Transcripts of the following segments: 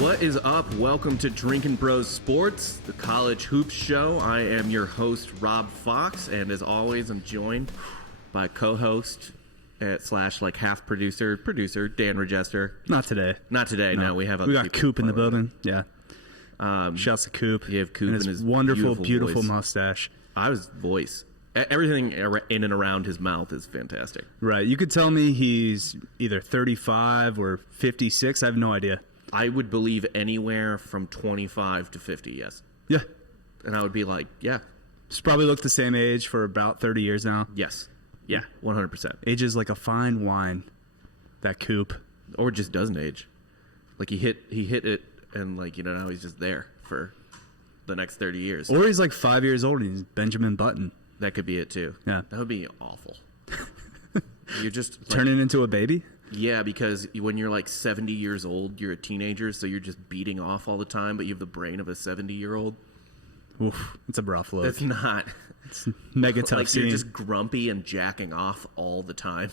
What is up? Welcome to Drinkin Bros Sports, the college hoops show. I am your host, Rob Fox, and as always, I'm joined by co-host slash like half producer, Dan Regester. Not today. Not today. No, we have other we got people Coop in the building. Yeah. Shouts to Coop. You have Coop and his wonderful, beautiful voice. Mustache. His voice. Everything in and around his mouth is fantastic. Right. You could tell me he's either 35 or 56. I have no idea. I would believe anywhere from 25 to 50, yes. Yeah. And I would be like, yeah. He's probably looked the same age for about 30 years now. Yes. Yeah, 100%. Ages like a fine wine, that Coop. Or just doesn't age. Like he hit it and like, now he's just there for the next 30 years. Or he's like 5 years old and he's Benjamin Button. That could be it too. Yeah. That would be awful. You're just like, turning into a baby? Yeah, because when you're like 70 years old, you're a teenager, so you're just beating off all the time, but you have the brain of a 70-year-old. Oof, it's a rough look. That's not. It's mega tough like scene. You're just grumpy and jacking off all the time.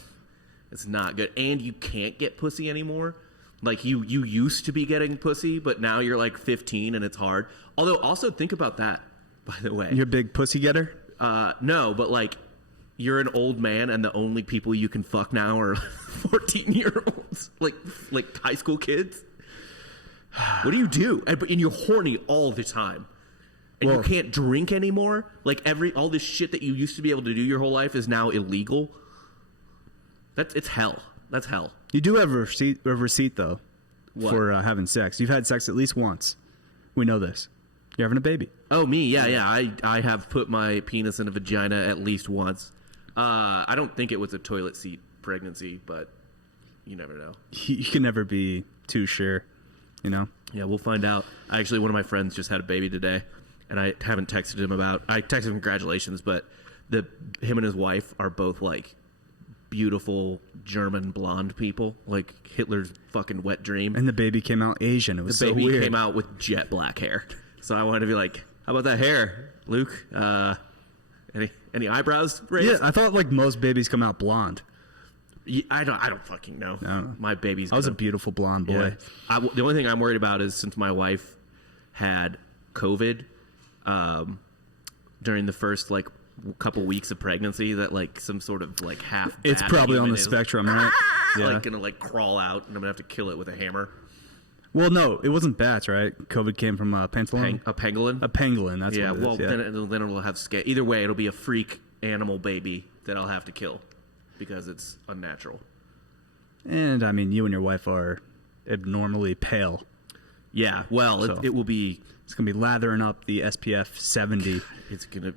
It's not good. And you can't get pussy anymore. Like you used to be getting pussy, but now you're like 15 and it's hard. Although also think about that, by the way. You're a big pussy getter? No, but like you're an old man and the only people you can fuck now are 14-year-olds, like high school kids. What do you do? And you're horny all the time. And you can't drink anymore. Like all this shit that you used to be able to do your whole life is now illegal. It's hell. That's hell. You do have a receipt though, what? For having sex. You've had sex at least once. We know this. You're having a baby. Oh, me? Yeah. I have put my penis in a vagina at least once. I don't think it was a toilet seat pregnancy, but you never know. You can never be too sure, Yeah, we'll find out. Actually, one of my friends just had a baby today, and I haven't texted him I texted him congratulations, but him and his wife are both like beautiful German blonde people, like Hitler's fucking wet dream. And the baby came out Asian. It was so weird. The baby came out with jet black hair. So I wanted to be like, how about that hair, Luke? Any eyebrows raised? Yeah, I thought like most babies come out blonde. Yeah, I don't fucking know. No. My baby's. I was a beautiful blonde boy. Yeah. The only thing I'm worried about is since my wife had COVID during the first like couple weeks of pregnancy, that like some sort of like half. It's probably on the spectrum, right? Yeah. Like gonna like crawl out, and I'm gonna have to kill it with a hammer. Well, no, it wasn't bats, right? COVID came from a pangolin. A pangolin. A pangolin. That's what it is. Well, then it'll have scale. Either way, it'll be a freak animal baby that I'll have to kill because it's unnatural. And I mean, you and your wife are abnormally pale. Yeah. Well, so it will be. It's gonna be lathering up the SPF 70. It's gonna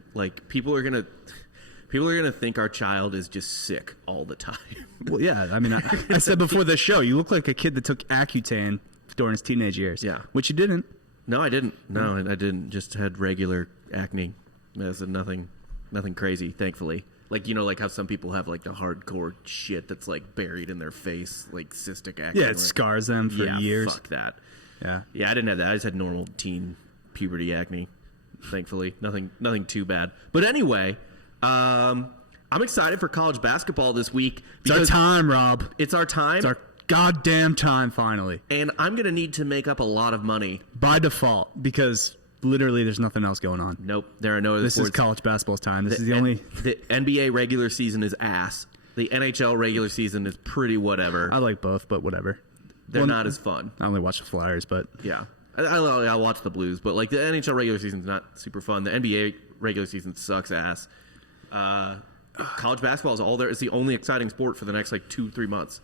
people are gonna think our child is just sick all the time. Well, yeah. I mean, I said before the show, you look like a kid that took Accutane during his teenage years. Yeah. Which you didn't. No, I didn't. No, I didn't. Just had regular acne. That's nothing crazy, thankfully. Like, like how some people have like the hardcore shit that's like buried in their face, like cystic acne. Yeah, it scars them for years. Fuck that. Yeah. Yeah, I didn't have that. I just had normal teen puberty acne, thankfully. Nothing too bad. But anyway, I'm excited for college basketball this week. It's our time, Rob. It's our time? It's our goddamn time, finally. And I'm going to need to make up a lot of money. By default, because literally there's nothing else going on. Nope, there are no other This sports. Is college basketball's time. This is the only... The NBA regular season is ass. The NHL regular season is pretty whatever. I like both, but whatever. They're not as fun. I only watch the Flyers, but... Yeah. I watch the Blues, but like the NHL regular season's not super fun. The NBA regular season sucks ass. College basketball is all there. It's the only exciting sport for the next like 2-3 months.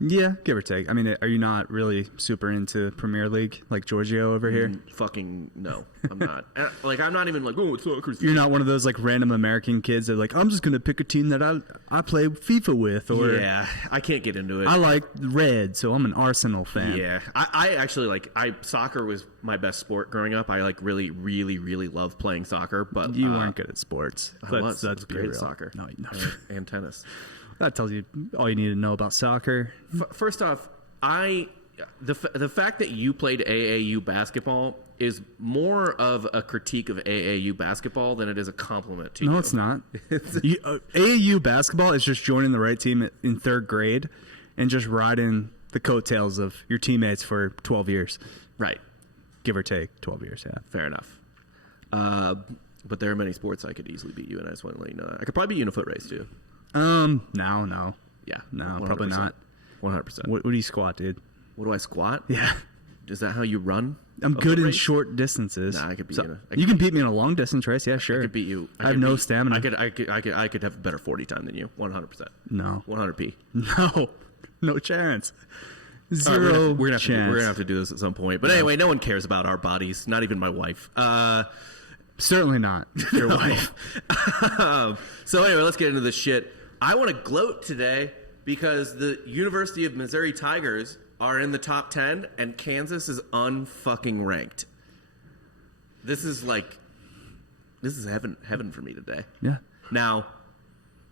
Yeah, give or take. I mean, are you not really super into Premier League like Giorgio over here? Fucking no, I'm not. Like, I'm not even like, oh, it's soccer. You're not one of those like random American kids that are like, I'm just gonna pick a team that I play FIFA with, or yeah, I can't get into it. I like red, so I'm an Arsenal fan. Yeah, I actually soccer was my best sport growing up. I like really, really, really love playing soccer, but you weren't good at sports. That's great at soccer. No, and tennis. That tells you all you need to know about soccer. First off, the fact that you played AAU basketball is more of a critique of AAU basketball than it is a compliment to you. No, it's not. AAU basketball is just joining the right team in third grade and just riding the coattails of your teammates for 12 years. Right. Give or take 12 years, yeah. Fair enough. But there are many sports I could easily beat you in. I just want to let you know that. I could probably beat you in a foot race, too. No. Yeah. No, 100%. probably not. 100%. What do you squat, dude? What do I squat? Yeah. Is that how you run? I'm a good foot in race? short distances. Nah, I could beat you. You can beat me in a long distance race, yeah, sure. I could beat you. I have no stamina. I could have a better 40 time than you. 100%. No. 100p. No chance. All Zero right, we're gonna chance. have to do this at some point. But anyway, no one cares about our bodies. Not even my wife. Certainly not your wife. So anyway, let's get into this shit. I want to gloat today because the University of Missouri Tigers are in the top 10 and Kansas is unfucking ranked. This is heaven for me today. Yeah. Now,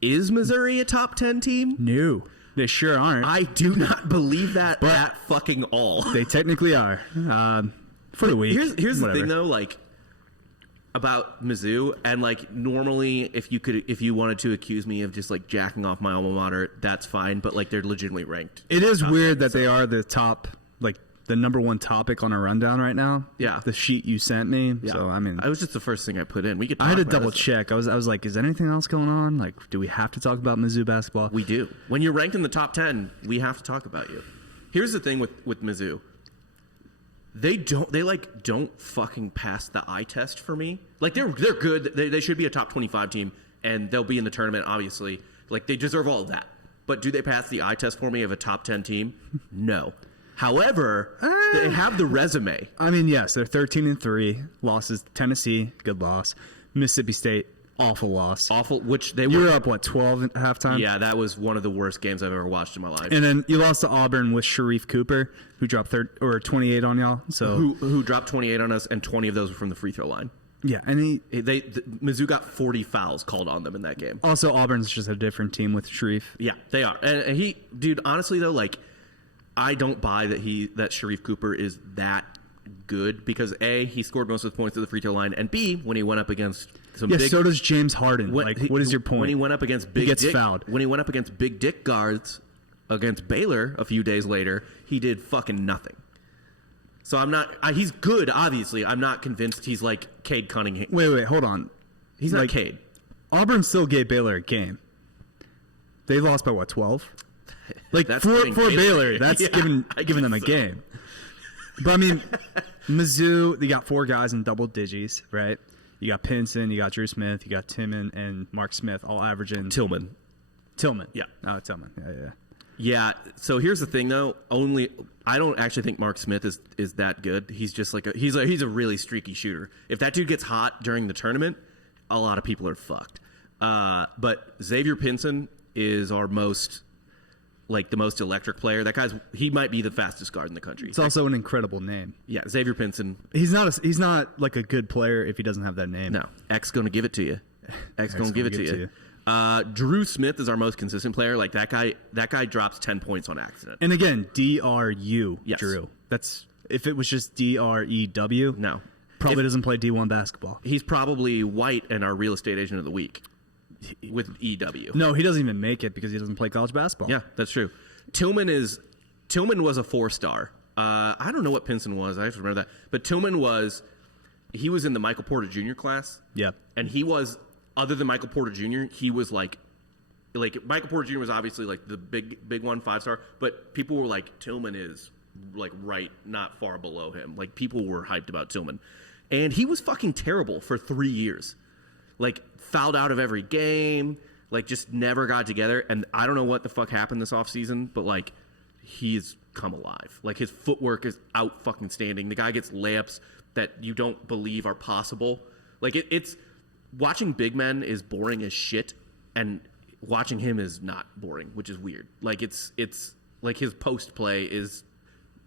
is Missouri a top 10 team? No, they sure aren't. I do not believe that at fucking all. They technically are. For the week. Here's the thing though, like about Mizzou, and like normally if you wanted to accuse me of just like jacking off my alma mater, that's fine, but like they're legitimately ranked. It is weird that they are the top, like the number one topic on our rundown right now. Yeah. The sheet you sent me. Yeah. So I mean, I was just the first thing I put in. I had to double check. I was like, is anything else going on? Like, do we have to talk about Mizzou basketball? We do. When you're ranked in the top 10, we have to talk about you. Here's the thing with Mizzou. They don't fucking pass the eye test for me. Like they're good. They should be a top 25 team and they'll be in the tournament obviously. Like they deserve all of that. But do they pass the eye test for me of a top 10 team? No. However, they have the resume. I mean, yes, they're 13-3 losses. Tennessee, good loss. Mississippi State, awful loss. Awful, which they You were were up, what, 12 at halftime? Yeah, that was one of the worst games I've ever watched in my life. And then you lost to Auburn with Sharif Cooper, who dropped 28 on y'all. So who dropped 28 on us, and 20 of those were from the free throw line. Yeah, and Mizzou got 40 fouls called on them in that game. Also, Auburn's just a different team with Sharif. Yeah, they are. And dude, honestly though, like, I don't buy that Sharif Cooper is that good because A, he scored most of the points at the free throw line, and B, when he went up against so does James Harden. What is your point? When he went up against fouled. When he went up against big dick guards against Baylor a few days later, he did fucking nothing. So I'm not. He's good, obviously. I'm not convinced he's like Cade Cunningham. Wait, hold on. He's not Cade. Auburn still gave Baylor a game. They lost by what, 12? Like That's for giving Baylor, that's Yeah, giving them a game. But I mean, Mizzou, they got 4 guys in double digits, right? You got Pinson, you got Drew Smith, you got Timon and Mark Smith, all averaging Tillman. Yeah. Oh, Tillman. Yeah. Yeah. So here's the thing, though. I don't actually think Mark Smith is that good. He's just like he's a really streaky shooter. If that dude gets hot during the tournament, a lot of people are fucked. But Xavier Pinson is our the most electric player. He might be the fastest guard in the country. It's also an incredible name. Yeah, Xavier Pinson. He's not like a good player if he doesn't have that name. No, X going to give it to you. X going to give it to you. Drew Smith is our most consistent player. Like that guy drops 10 points on accident. And again, DRU, yes. Drew. That's if it was just DREW. No, probably doesn't play D1 basketball. He's probably white and our real estate agent of the week with EW. No, he doesn't even make it because he doesn't play college basketball. Yeah, that's true. Tillman was a 4-star. I don't know what Pinson was. I have to remember that. But Tillman was in the Michael Porter Jr. class. Yep. And he was, other than Michael Porter Jr., he was like Michael Porter Jr. was obviously like the big one, 5-star. But people were like, Tillman is like right, not far below him. Like people were hyped about Tillman. And he was fucking terrible for 3 years. Like fouled out of every game, like just never got together. And I don't know what the fuck happened this offseason, but like he's come alive. Like his footwork is out fucking standing. The guy gets layups that you don't believe are possible. Like it's watching big men is boring as shit, and watching him is not boring, which is weird. Like it's like his post play is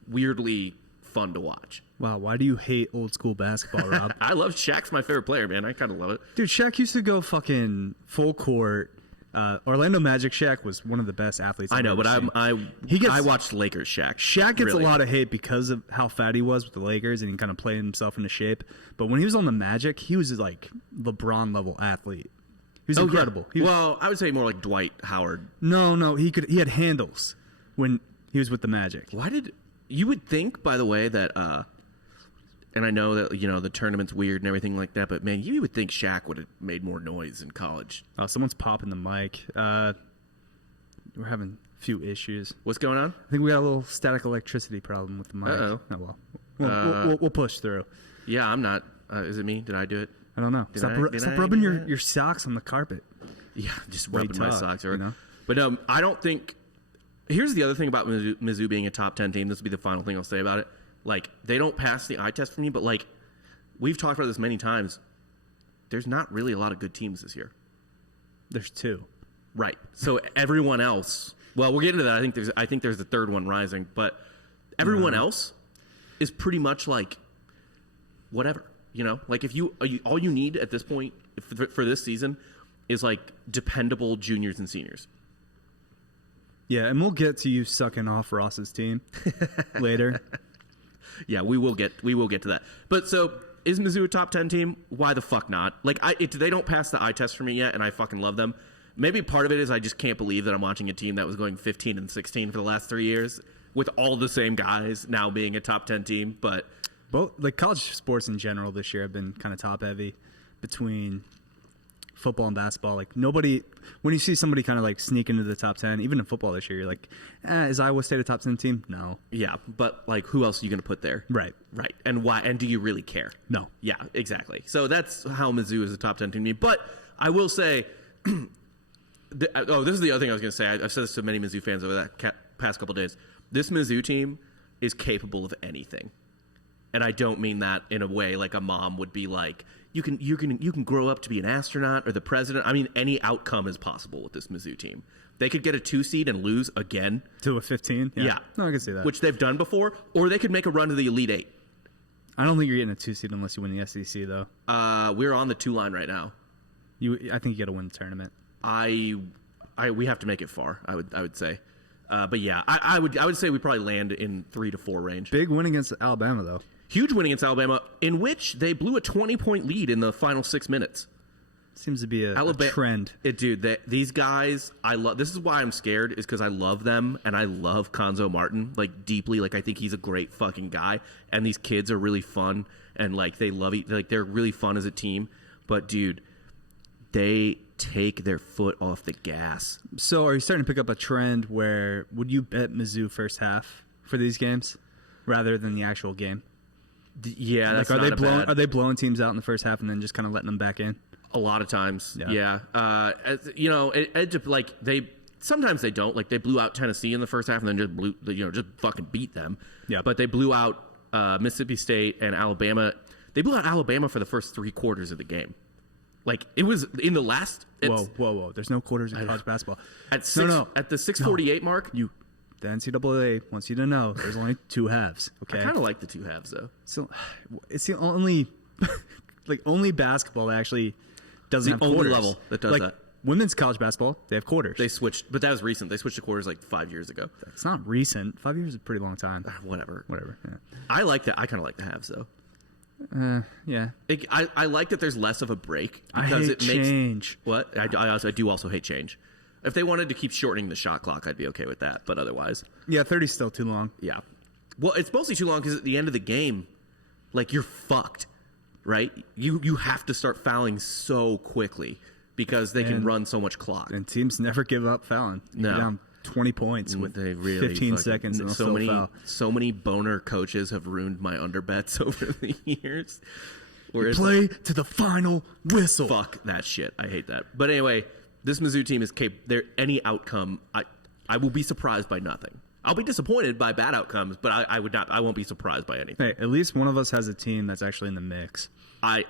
weirdly fun to watch. Wow, why do you hate old school basketball, Rob? I love Shaq's my favorite player, man. I kind of love it. Dude, Shaq used to go fucking full court. Orlando Magic Shaq was one of the best athletes I know, but seen. I watched Lakers Shaq. Shaq gets really. a lot of hate because of how fat he was with the Lakers, and he kind of played himself into shape. But when he was on the Magic, he was like LeBron level athlete. He was incredible. Yeah. I would say more like Dwight Howard. No, he had handles when He was with the Magic. Why did you would think, by the way, that and I know that the tournament's weird and everything like that, but man, you would think Shaq would have made more noise in college. Oh, someone's popping the mic. We're having a few issues. What's going on? I think we got a little static electricity problem with the mic. Uh-oh. Oh well. We'll push through. Yeah, I'm not. Is it me? Did I do it? I don't know. Stop I rubbing do that? your socks on the carpet. Yeah, just Way rubbing my tough, socks. you know? But I don't think. Here's the other thing about Mizzou being a top 10 team. This will be the final thing I'll say about it. Like, they don't pass the eye test for me, but like, we've talked about this many times. There's not really a lot of good teams this year. There's 2. Right. So everyone else. Well, we'll get into that. I think there's the third one rising, but everyone else is pretty much like whatever. Like if all you need at this point for this season is like dependable juniors and seniors. Yeah, and we'll get to you sucking off Ross's team later. Yeah, we will get to that. But so is Mizzou a top 10 team? Why the fuck not? Like they don't pass the eye test for me yet, and I fucking love them. Maybe part of it is I just can't believe that I'm watching a team that was going 15-16 for the last 3 years with all the same guys now being a top 10 team. But both like college sports in general this year have been kind of top heavy between football and basketball. Like nobody, when you see somebody kind of like sneak into the top 10, even in football this year, you're like, is Iowa State a top 10 team? No. Yeah, but like who else are you going to put there? Right. And why? And do you really care? No. Yeah, exactly. So that's how Mizzou is a top 10 team. But I will say, this is the other thing I was going to say. I've said this to many Mizzou fans over that past couple of days. This Mizzou team is capable of anything. And I don't mean that in a way like a mom would be like, you can grow up to be an astronaut or the president. I mean, any outcome is possible with this Mizzou team. They could get a 2 seed and lose again to a 15. Yeah. No, I can see that. Which they've done before, or they could make a run to the Elite 8. I don't think you're getting a 2 seed unless you win the SEC though. We're on the 2 line right now. I think you got to win the tournament. We have to make it far. I would say. But yeah, I would say we probably land in 3 to 4 range. Big win against Alabama though. Huge win against Alabama, in which they blew a 20-point lead in the final 6 minutes. Seems to be a trend. These guys, I love. This is why I'm scared, is because I love them and I love Konzo Martin like deeply. Like I think he's a great fucking guy, and these kids are really fun and like they love it. Like they're really fun as a team. But dude, they take their foot off the gas. So are you starting to pick up a trend where would you bet Mizzou first half for these games rather than the actual game? Yeah, that's like, are they blowing teams out in the first half and then just kind of letting them back in? A lot of times, yeah. Sometimes they don't. Like they blew out Tennessee in the first half and then just fucking beat them. Yeah. But they blew out Mississippi State and Alabama. They blew out Alabama for the first 3 quarters of the game. Like it was in the last. Whoa! There's no quarters in college basketball. At the 6:48 mark, the NCAA wants you to know there's only 2 halves. Okay. I kind of like the 2 halves though. So it's the only only basketball that actually doesn't have only quarters. level that does that. Women's college basketball, they have quarters. They switched, but that was recent. They switched to quarters like 5 years ago. It's not recent. 5 years is a pretty long time. Whatever. Yeah. I like that. I kind of like the halves though. Yeah. I like that there's less of a break because it makes change. What I do also hate change. If they wanted to keep shortening the shot clock, I'd be okay with that. But otherwise, 30's still too long. Yeah. Well, it's mostly too long because at the end of the game, like you're fucked, right? You have to start fouling so quickly because they can run so much clock. And teams never give up fouling. You're down 20 points with 15 seconds and foul. So many boner coaches have ruined my underbets over the years. Play to the final whistle. Fuck that shit. I hate that. But anyway, this Mizzou team is capable. Any outcome, I will be surprised by nothing. I'll be disappointed by bad outcomes, but I won't be surprised by anything. Hey, at least one of us has a team that's actually in the mix. I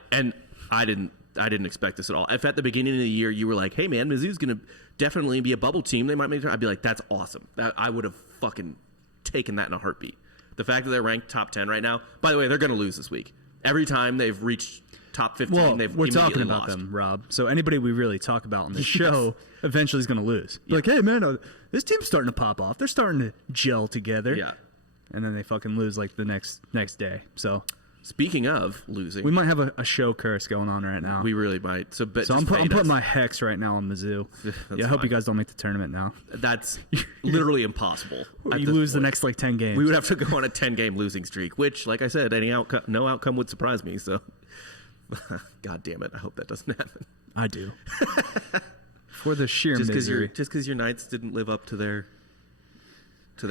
didn't expect this at all. If at the beginning of the year you were like, "Hey man, Mizzou's going to definitely be a bubble team. They might make it," I'd be like, "That's awesome." I would have fucking taken that in a heartbeat. The fact that they're ranked top 10 right now. By the way, they're going to lose this week. Every time they've reached top 15, we're talking about them, Rob. So anybody we really talk about on the show eventually is going to lose. Yeah. Like, hey man, this team's starting to pop off. They're starting to gel together. Yeah. And then they fucking lose like the next day. So Speaking of losing, We might have a show curse going on right now. we really might. So, I'm putting my hex right now on Mizzou. I hope fine. you guys don't make the tournament now. That's literally impossible. at You this lose the point. next like 10 games. We would have to go on a 10-game losing streak, which, like I said, no outcome would surprise me. So, God damn it, I hope that doesn't happen. I do. For the sheer Just misery. because your Knights didn't live up to their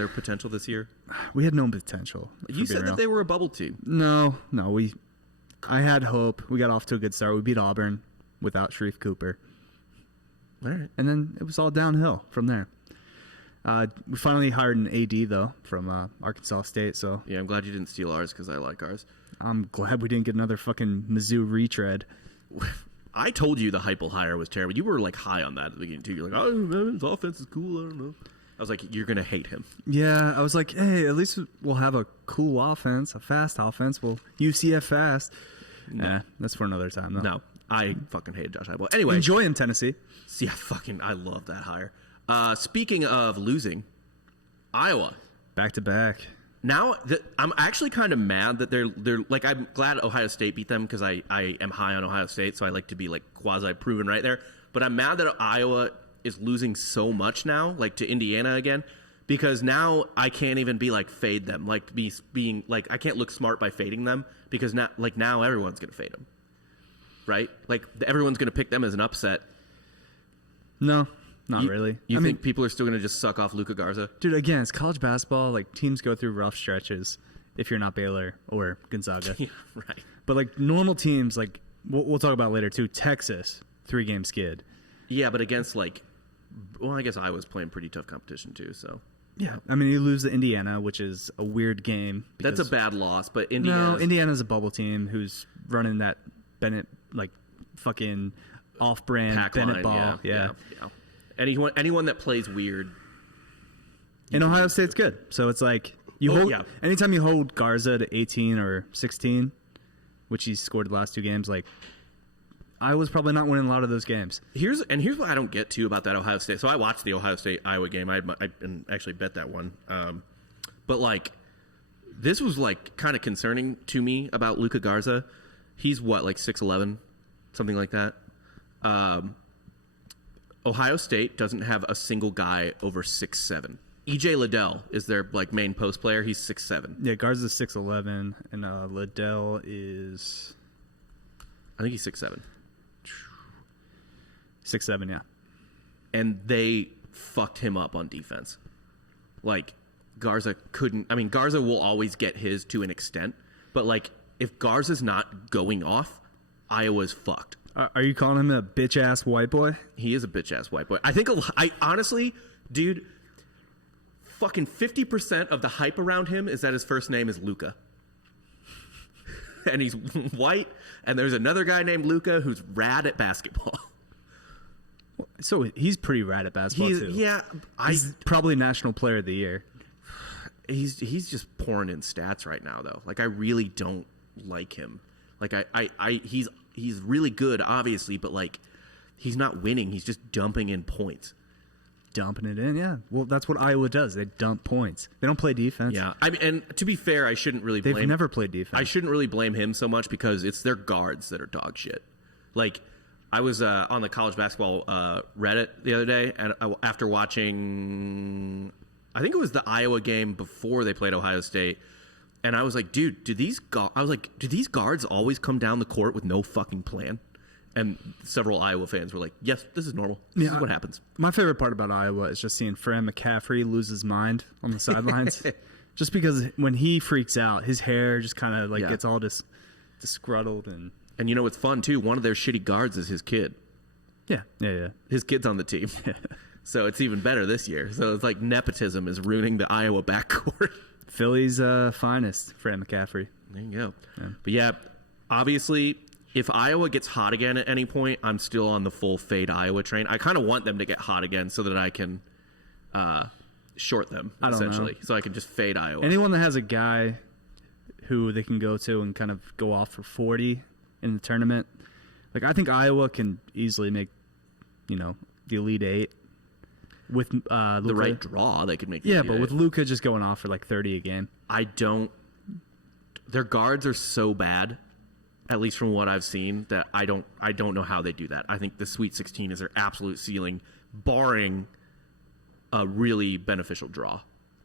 potential this year. We had no potential. You said that they were a bubble team. No. I had hope. We got off to a good start. We beat Auburn without Sharif Cooper. All right. And then it was all downhill from there. We finally hired an AD, though, from Arkansas State. So Yeah, I'm glad you didn't steal ours because I like ours. I'm glad we didn't get another fucking Mizzou retread. I told you the Heupel hire was terrible. You were like high on that at the beginning too. You're like, oh man, his offense is cool. I don't know. I was like, you're gonna hate him. Yeah, I was like, hey, at least we'll have a cool offense, a fast offense. We'll UCF fast. Nah, that's for another time, though. No, I fucking hate Josh Heupel. Anyway, Enjoy him, Tennessee. yeah, I love that hire. Speaking of losing, Iowa. Back to back. Now I'm actually kind of mad that they're like, I'm glad Ohio State beat them because I am high on Ohio State, so I like to be like quasi proven right there. But I'm mad that Iowa is losing so much now, like to Indiana again, because now I can't even be like fade them, like being like I can't look smart by fading them because now everyone's gonna fade them, right? Like everyone's gonna pick them as an upset. No, not really. You think people are still gonna just suck off Luka Garza? Dude, again, it's college basketball. Like, teams go through rough stretches if you're not Baylor or Gonzaga. Yeah, right. But, like, normal teams, like, we'll talk about later, too. Texas, 3-game skid. Yeah, but against I guess Iowa's playing pretty tough competition too. So Yeah. I mean, you lose to Indiana, which is a weird game. that's a bad loss. But Indiana's a bubble team who's running that Bennett, like, fucking off-brand pack Bennett line, ball. Yeah. Anyone that plays weird. And Ohio State's good. So it's like, anytime you hold Garza to 18 or 16, which he scored the last 2 games, like, Iowa's probably not winning a lot of those games. Here's what I don't get to about that Ohio State. So I watched the Ohio State Iowa game. I actually bet that one. But like, this was like kind of concerning to me about Luka Garza. He's what, like 6'11", something like that. Ohio State doesn't have a single guy over 6'7". EJ Liddell is their like main post player. He's 6'7". Yeah, Garza's 6'11", and Liddell is, I think he's 6'7". 6'7", yeah. And they fucked him up on defense. Like, Garza couldn't. I mean, Garza will always get his to an extent, but like, if Garza's not going off, Iowa's fucked. Are you calling him a bitch ass white boy? He is a bitch ass white boy. I honestly, dude, fucking 50% of the hype around him is that his first name is Luka. And he's white, and there's another guy named Luka who's rad at basketball. So he's pretty rad at basketball too. Yeah, he's probably National Player of the Year. He's just pouring in stats right now though. Like, I really don't like him. Like, he's really good obviously, but like, he's not winning. He's just dumping in points. Dumping it in, yeah. Well, that's what Iowa does. They dump points. They don't play defense. Yeah, I mean, and to be fair, I shouldn't really blame. They've never played defense. I shouldn't really blame him so much because it's their guards that are dog shit. Like, I was on the college basketball Reddit the other day, and after watching, I think it was the Iowa game before they played Ohio State, and I was like, dude, do these guards always come down the court with no fucking plan? And several Iowa fans were like, yes, this is normal. This is what happens. My favorite part about Iowa is just seeing Fran McCaffrey lose his mind on the sidelines. Just because when he freaks out, his hair just kind of like gets all disgruntled. And you know what's fun, too? One of their shitty guards is his kid. Yeah. His kid's on the team. So it's even better this year. So it's like nepotism is ruining the Iowa backcourt. Philly's finest, Fran McCaffrey. There you go. Yeah. But yeah, obviously, if Iowa gets hot again at any point, I'm still on the full fade Iowa train. I kind of want them to get hot again so that I can short them, essentially. So I can just fade Iowa. Anyone that has a guy who they can go to and kind of go off for 40 in the tournament, like, I think Iowa can easily make, the Elite Eight. With Luka. The right draw, they could make. Yeah, but with Luka just going off for like 30 a game. I don't their guards are so bad, at least from what I've seen, that I don't know how they do that. I think the Sweet 16 is their absolute ceiling, barring a really beneficial draw,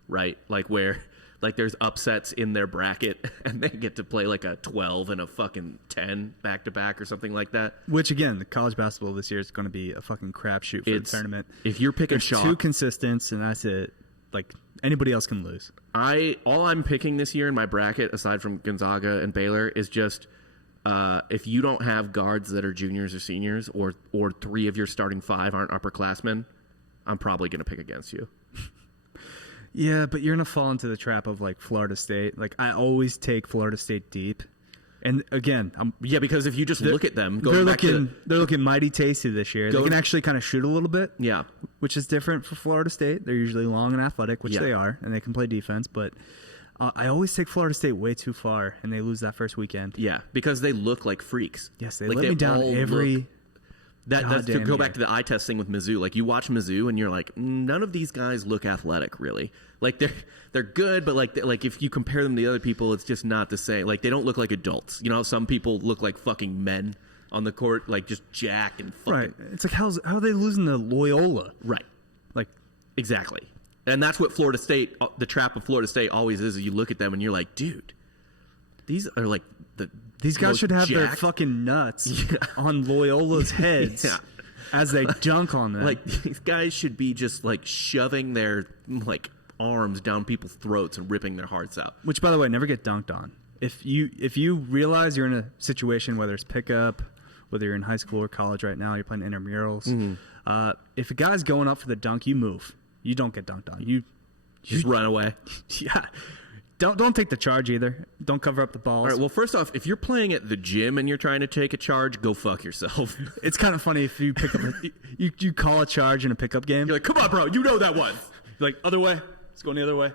right? Like where like there's upsets in their bracket and they get to play like a 12 and a fucking 10 back to back or something like that. Which again, the college basketball this year is going to be a fucking crapshoot for the tournament. If you're picking There's two consistents and that's it. Like anybody else can lose. All I'm picking this year in my bracket, aside from Gonzaga and Baylor, is just if you don't have guards that are juniors or seniors, or 3 of your starting 5 aren't upperclassmen, I'm probably going to pick against you. Yeah, but you're going to fall into the trap of like Florida State. Like I always take Florida State deep. And again, because if you just look at them, they're looking mighty tasty this year. They can actually kind of shoot a little bit. Yeah, which is different for Florida State. They're usually long and athletic, which they are, and they can play defense. But I always take Florida State way too far, and they lose that first weekend. Yeah, because they look like freaks. Yes, they let me down every. That's to go back to the eye test thing with Mizzou. Like you watch Mizzou and you're like, none of these guys look athletic, really. Like they're good, but like if you compare them to the other people, it's just not the same. Like they don't look like adults. You know, some people look like fucking men on the court, like just jacked and fucking. Right. It's like how are they losing to Loyola? Right. Like exactly. And that's what Florida State, the trap of Florida State always is. You look at them and you're like, dude, these are like these guys should have their fucking nuts on Loyola's heads as they dunk on them. Like these guys should be just like shoving their like arms down people's throats and ripping their hearts out. Which, by the way, never get dunked on. If you realize you're in a situation, whether it's pickup, whether you're in high school or college right now, you're playing intramurals. Mm-hmm. If a guy's going up for the dunk, you move. You don't get dunked on. You just run away. Yeah. Don't take the charge either. Don't cover up the balls. All right, well, first off, if you're playing at the gym and you're trying to take a charge, go fuck yourself. It's kind of funny if you pick up you call a charge in a pickup game. You're like, come on, bro, you know that one. You're like, other way. It's going the other way.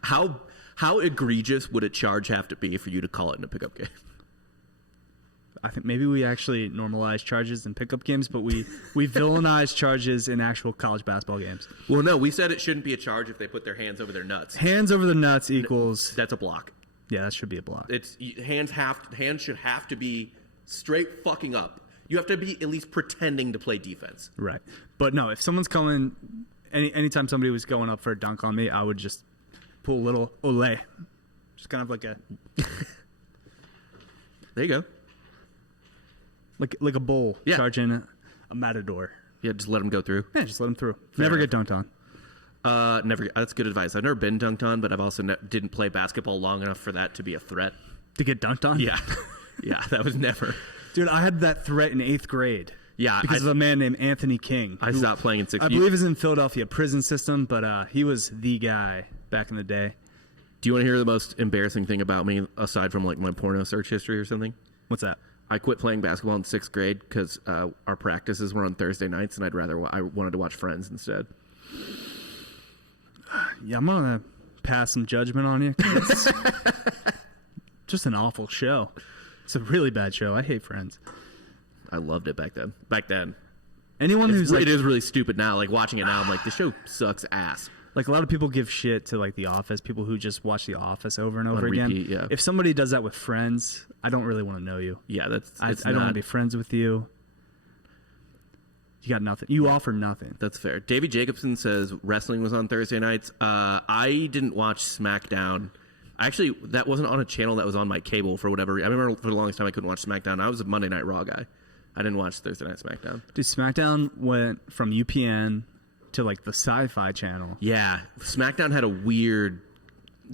How egregious would a charge have to be for you to call it in a pickup game? I think maybe we actually normalize charges in pickup games, but we villainize charges in actual college basketball games. Well, no, we said it shouldn't be a charge if they put their hands over their nuts. Hands over the nuts equals... That's a block. Yeah, that should be a block. It's hands should have to be straight fucking up. You have to be at least pretending to play defense. Right. But no, if someone's coming... Anytime somebody was going up for a dunk on me, I would just pull a little ole. Just kind of like a... There you go. Like a bull charging a matador. Yeah, just let him go through. Yeah, just let him through. Never get dunked on. Never. That's good advice. I've never been dunked on, but I've also didn't play basketball long enough for that to be a threat. To get dunked on? Yeah. Yeah, that was never. Dude, I had that threat in 8th grade. Yeah. Because of a man named Anthony King. I stopped playing in 6th grade. I believe he's in Philadelphia prison system, but he was the guy back in the day. Do you want to hear the most embarrassing thing about me, aside from like my porno search history or something? What's that? I quit playing basketball in 6th grade because our practices were on Thursday nights, and I wanted to watch Friends instead. Yeah, I'm gonna pass some judgment on you. It's just an awful show. It's a really bad show. I hate Friends. I loved it back then. Anyone who's it is really stupid now. Like watching it now, I'm like, this show sucks ass. Like a lot of people give shit to like The Office, people who just watch The Office over and over again. Repeat, yeah. If somebody does that with Friends, I don't really want to know you. Yeah, I don't want to be friends with you. You got nothing. You offer nothing. That's fair. Davey Jacobson says wrestling was on Thursday nights. I didn't watch SmackDown. Actually, that wasn't on a channel that was on my cable for whatever reason. I remember for the longest time I couldn't watch SmackDown. I was a Monday Night Raw guy. I didn't watch Thursday Night SmackDown. Dude, SmackDown went from UPN to like the Sci-Fi channel. Yeah, SmackDown had a weird,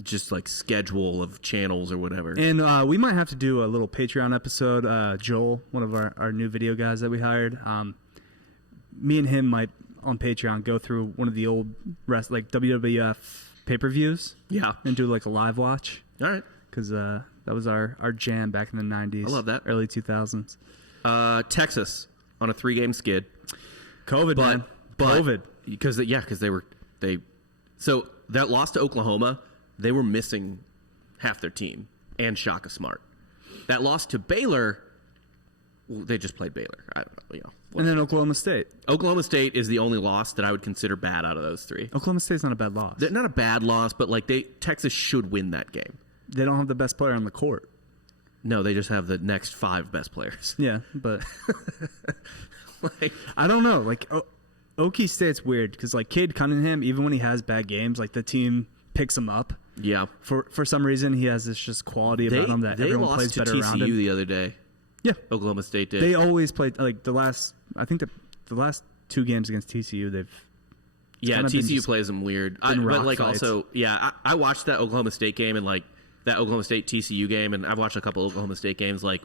just like schedule of channels or whatever. And we might have to do a little Patreon episode. Joel, one of our new video guys that we hired, me and him might on Patreon go through one of the old like WWF pay-per-views. Yeah, and do like a live watch. All right, because that was our jam back in the 90s. I love that. Early 2000s. Texas on a 3-game skid. COVID, man. COVID. Because they so that loss to Oklahoma, they were missing half their team and Shaka Smart. That loss to Baylor, well, they just played Baylor. I don't know, And then Oklahoma State. Oklahoma State is the only loss that I would consider bad out of those three. Oklahoma State's not a bad loss. They're not a bad loss, but like Texas should win that game. They don't have the best player on the court. No, they just have the next 5 best players. Yeah, but Like, I don't know. Like Okie State's weird because like Cade Cunningham, even when he has bad games, like the team picks him up. yeah. For some reason, he has this just quality about him that they everyone lost plays to better around TCU him. the other day. Yeah, Oklahoma State did. they always played like the last. I think the last 2 games against TCU, they've yeah, TCU plays them weird. But like fights. also, yeah, I watched that Oklahoma State game and like that Oklahoma State TCU game, and I've watched a couple Oklahoma State games. Like,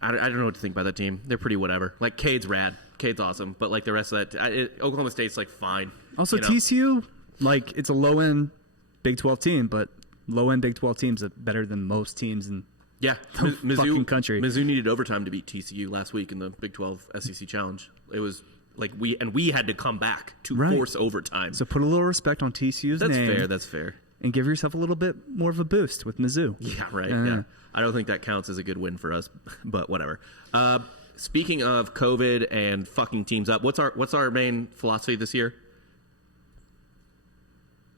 I don't know what to think about that team. They're pretty whatever. Like Cade's rad, Cade's awesome, but like the rest of that, Oklahoma State's like fine. Also, you know? TCU, like it's a low end Big 12 team, but low end Big 12 teams are better than most teams in Yeah, the fucking country. Mizzou needed overtime to beat TCU last week in the Big 12 SEC Challenge. It was like we had to come back to force overtime. So put a little respect on TCU's That's name. fair. That's fair. And give yourself a little bit more of a boost with Mizzou. Yeah, right. Yeah, I don't think that counts as a good win for us, but whatever. Speaking of COVID and fucking teams up, what's our main philosophy this year?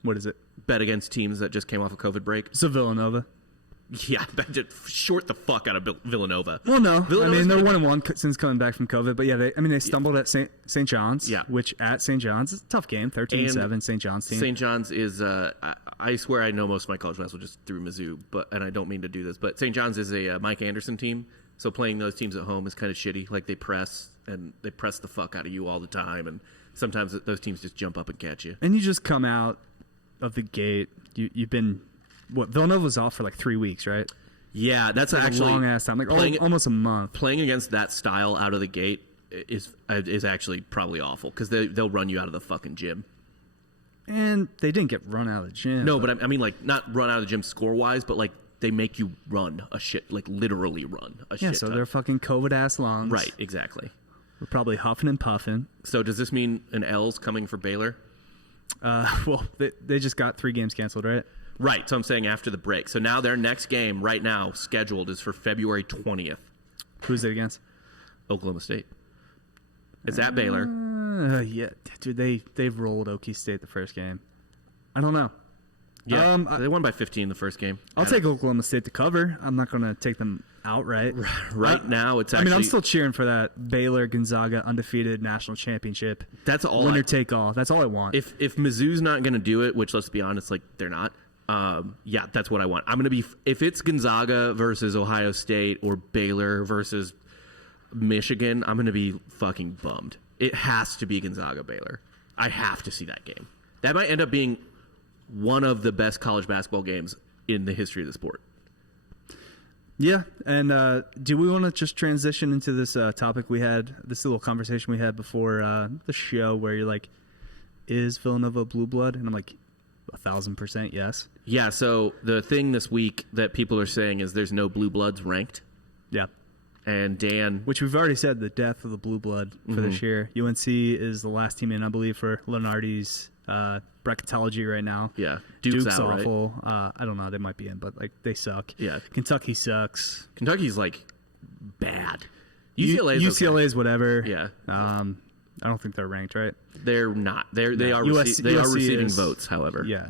What is it? Bet against teams that just came off a COVID break. So Villanova. Yeah, just short the fuck out of Villanova. Well, no. Villanova's they're 1-1 since coming back from COVID. But yeah, they stumbled at St. John's. Yeah. Which at St. John's is a tough game. 13-7 St. John's team. St. John's is. I swear I know most of my college basketball just through Mizzou, and I don't mean to do this, but St. John's is a Mike Anderson team. So playing those teams at home is kind of shitty. Like they press the fuck out of you all the time, and sometimes those teams just jump up and catch you. And you just come out of the gate. You've been Villanova was off for like 3 weeks, right? Yeah, that's like actually a long ass time, like almost a month. Playing against that style out of the gate is actually probably awful because they'll run you out of the fucking gym. And they didn't get run out of the gym. No, but I mean like not run out of the gym score wise, but like they make you run a shit, like literally run a shit. Yeah, so ton. they're fucking COVID ass lungs. Right, exactly. We're probably huffing and puffing. So does this mean an L's coming for Baylor? Well, they just got 3 games canceled, right? Right. So I'm saying after the break. So now their next game right now scheduled is for February 20th. Who's it against? Oklahoma State. It's at Baylor. Yeah, dude, they've rolled Okie State the first game. I don't know. Yeah, they won by 15 the first game. I'll take Oklahoma State to cover. I'm not going to take them outright. Right now, it's actually... I mean, I'm still cheering for that Baylor-Gonzaga undefeated national championship. That's all. Winner take all. That's all I want. If Mizzou's not going to do it, which let's be honest, like they're not. Yeah, that's what I want. I'm going to be... If it's Gonzaga versus Ohio State or Baylor versus Michigan, I'm going to be fucking bummed. It has to be Gonzaga-Baylor. I have to see that game. That might end up being one of the best college basketball games in the history of the sport. Yeah, and do we want to just transition into this topic we had, this little conversation we had before the show where you're like, is Villanova blue blood? And I'm like, 1,000% yes. Yeah, so the thing this week that people are saying is there's no blue bloods ranked. Yeah. And Dan... Which we've already said, the death of the blue blood for this year. UNC is the last team in, I believe, for Lenardi's bracketology right now. Yeah. Duke's out, awful. Right? I don't know. They might be in, but like they suck. Yeah. Kentucky sucks. Kentucky's like bad. UCLA is whatever. Yeah. I don't think they're ranked, right? They're not. They are USC receiving is, votes, however. Yeah.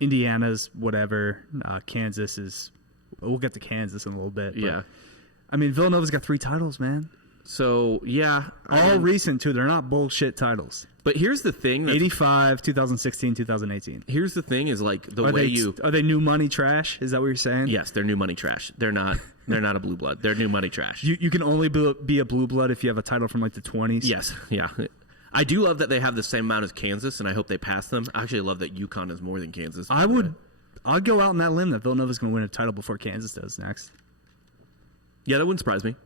Indiana's whatever. Kansas is. We'll get to Kansas in a little bit. But, yeah. I mean, Villanova's got 3 titles, man. So yeah, all recent too. They're not bullshit titles. But here's the thing: 85, 2016, 2018. Here's the thing: is like are they new money trash? Is that what you're saying? Yes, they're new money trash. They're not. They're not a blue blood. They're new money trash. You can only be a blue blood if you have a title from like the 20s. Yes. Yeah. I do love that they have the same amount as Kansas, and I hope they pass them. I actually love that UConn is more than Kansas. I'd go out on that limb that Villanova's going to win a title before Kansas does next. Yeah, that wouldn't surprise me.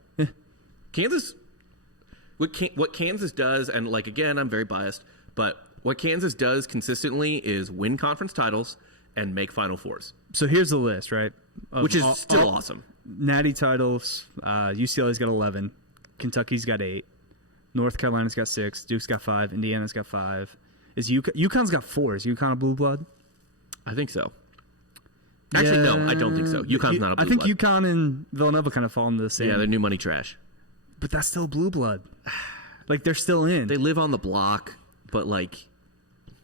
Kansas, what Kansas does, and like again, I'm very biased, but what Kansas does consistently is win conference titles and make Final Fours. So here's the list, right? Which is still awesome. Natty titles, UCLA's got 11, Kentucky's got 8, North Carolina's got 6, Duke's got 5, Indiana's got 5. UConn's got 4. Is UConn a blue blood? I think so. Actually, no, I don't think so. UConn's not a blue blood. I think UConn and Villanova kind of fall into the same. Yeah, they're new money trash. But that's still blue blood. Like they're still in. They live on the block, but like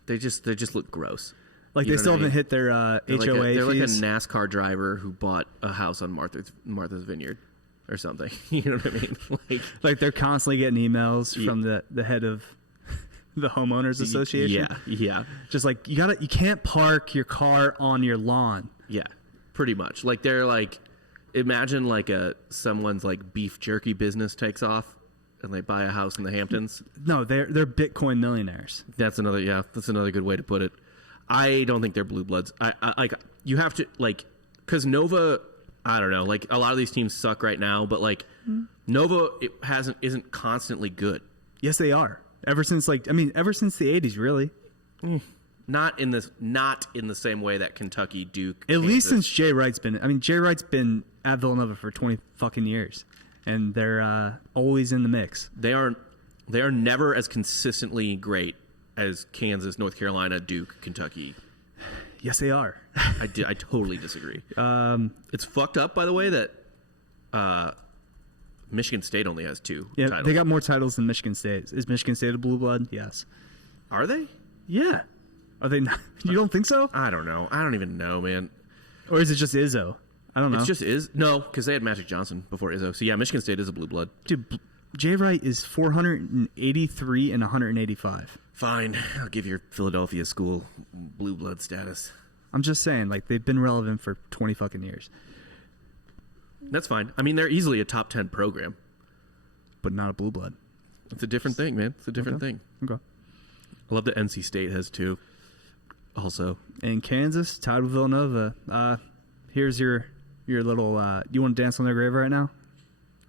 they just look gross. Like You they know still what I haven't mean? hit their HOA They're like a fees. NASCAR driver who bought a house on Martha's Vineyard or something. You know what I mean? Like they're constantly getting emails from the head of the homeowners association. Yeah. Just like you can't park your car on your lawn. Yeah. Pretty much. Like they're like, imagine like someone's like beef jerky business takes off and they buy a house in the Hamptons. No, they're Bitcoin millionaires. That's another good way to put it. I don't think they're blue bloods. I like you have to like because Nova. I don't know. Like a lot of these teams suck right now, but like Nova isn't constantly good. Yes, they are. Ever since the 80s, really. Not in the same way that Kentucky, Duke. At least Kansas. since Jay Wright's been. I mean, Jay Wright's been at Villanova for 20 fucking years, and they're always in the mix. They are never as consistently great as Kansas, North Carolina, Duke, Kentucky. Yes, they are. I totally disagree. It's fucked up, by the way, that Michigan State only has 2 titles. They got more titles than Michigan State. Is Michigan State a blue blood? Yes. Are they? Yeah. Are they not? You don't think so? I don't know. I don't even know, man. Or is it just Izzo? I don't know. It's just no, because they had Magic Johnson before Izzo. So yeah, Michigan State is a blue blood. Dude, Jay Wright is 483 and 185. Fine, I'll give your Philadelphia school blue blood status. I'm just saying, like, they've been relevant for 20 fucking years. That's fine. I mean, they're easily a top 10 program. But not a blue blood. It's a different thing, man. It's a different thing. Okay. I love that NC State has 2 also. And Kansas, tied with Villanova. Here's your little, you want to dance on their grave right now?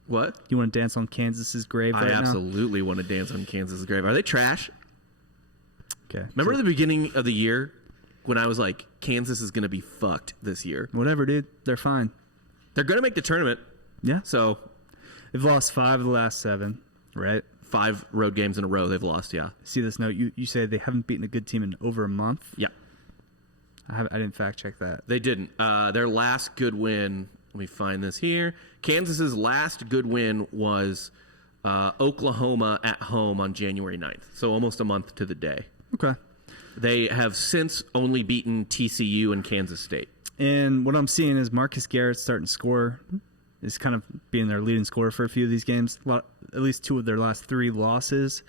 What? You want to dance on Kansas's grave right now? I absolutely want to dance on Kansas's grave. Are they trash? Okay. Remember the beginning of the year when I was like, Kansas is going to be fucked this year? Whatever, dude. They're fine. They're going to make the tournament. Yeah. So They've lost 5 of the last 7, right? 5 road games in a row they've lost, yeah. See this note? You say they haven't beaten a good team in over a month? Yeah. I didn't fact check that. They didn't. Their last good win, let me find this here. Kansas's last good win was Oklahoma at home on January 9th. So almost a month to the day. Okay. They have since only beaten TCU and Kansas State. And what I'm seeing is Marcus Garrett starting to score, is kind of being their leading scorer for a few of these games. At least 2 of their last 3 losses.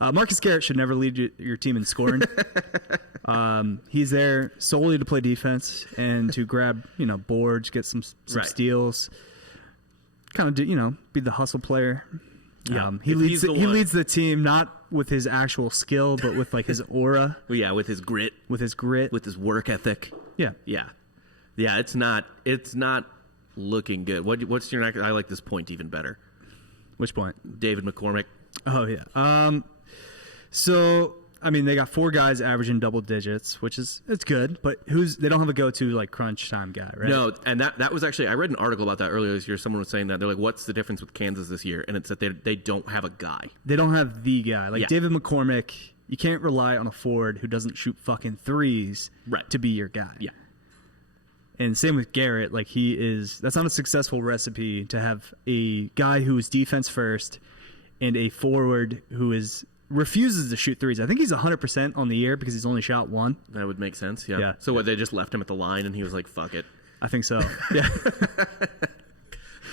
Marcus Garrett should never lead your team in scoring. He's there solely to play defense and to grab boards, get some Right. steals, kind of do be the hustle player. Yeah. He If leads he's the one- leads the team not with his actual skill, but with like his aura, Well, yeah, with his grit, with his grit. with his work ethic. Yeah. Yeah. Yeah, it's not looking good. What's your next? I like this point even better. Which point? David McCormick. Oh yeah. So I mean, they got 4 guys averaging double digits, which it's good. But they don't have a go-to like crunch time guy, right? No, and that was actually I read an article about that earlier this year. Someone was saying that they're like, "What's the difference with Kansas this year?" And it's that they don't have a guy. They don't have the guy like Yeah. David McCormick. You can't rely on a forward who doesn't shoot fucking threes Right. to be your guy. Yeah. And same with Garrett. Like that's not a successful recipe to have a guy who is defense first and a forward who refuses to shoot threes. I think he's 100% on the year because he's only shot 1. That would make sense. Yeah. Yeah. So what? They just left him at the line, and he was like, "Fuck it." I think so. Yeah.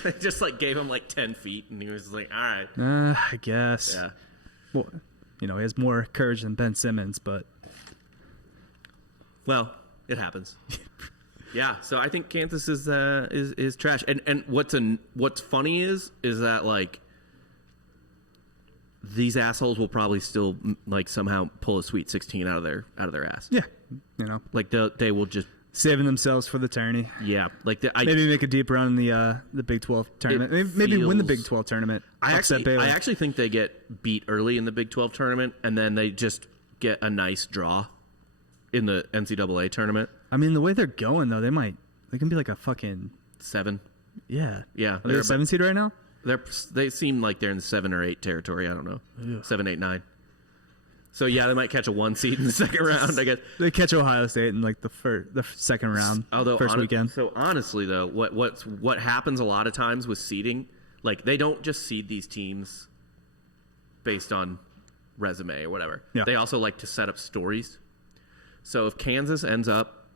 They just like gave him like 10 feet, and he was like, "All right." I guess. Yeah. Well, he has more courage than Ben Simmons, but Well, it happens. Yeah. So I think Kansas is trash. And what's funny is that like these assholes will probably still like somehow pull a Sweet 16 out of their ass. yeah, Like they will just saving themselves for the tourney. yeah. Like Maybe make a deep run in the Big 12 tournament. Maybe win the Big 12 tournament. I Upset Baylor. actually think they get beat early in the Big 12 tournament, and then they just get a nice draw in the NCAA tournament. I mean, the way they're going though, they can be like a fucking 7. yeah. Yeah, Are they a 7 seed right now? They seem like they're in 7 or 8 territory. I don't know. 7, 8, 9. So yeah, they might catch a 1 seed in the second round. I guess They catch Ohio State in like the second round, although first weekend. So honestly, though, what happens a lot of times with seeding, Like, they don't just seed these teams based on resume or whatever. Yeah. They also like to set up stories. So if Kansas ends up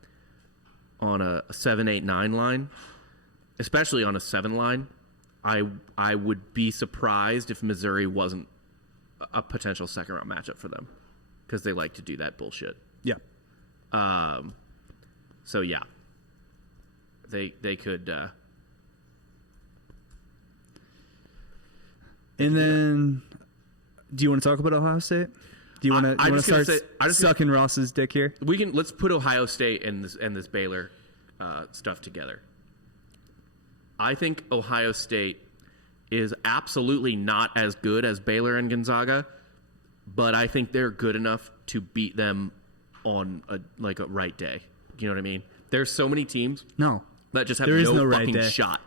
on a 7, 8, 9 line, especially on a 7 line, I would be surprised if Missouri wasn't a potential second-round matchup for them, because they like to do that bullshit. Yeah. So yeah, they could. And then, do you want to talk about Ohio State? Do you want to start sucking Ross's dick here? Let's put Ohio State and this Baylor stuff together. I think Ohio State is absolutely not as good as Baylor and Gonzaga, but I think they're good enough to beat them on a right day. You know what I mean? There's so many teams that just have no fucking shot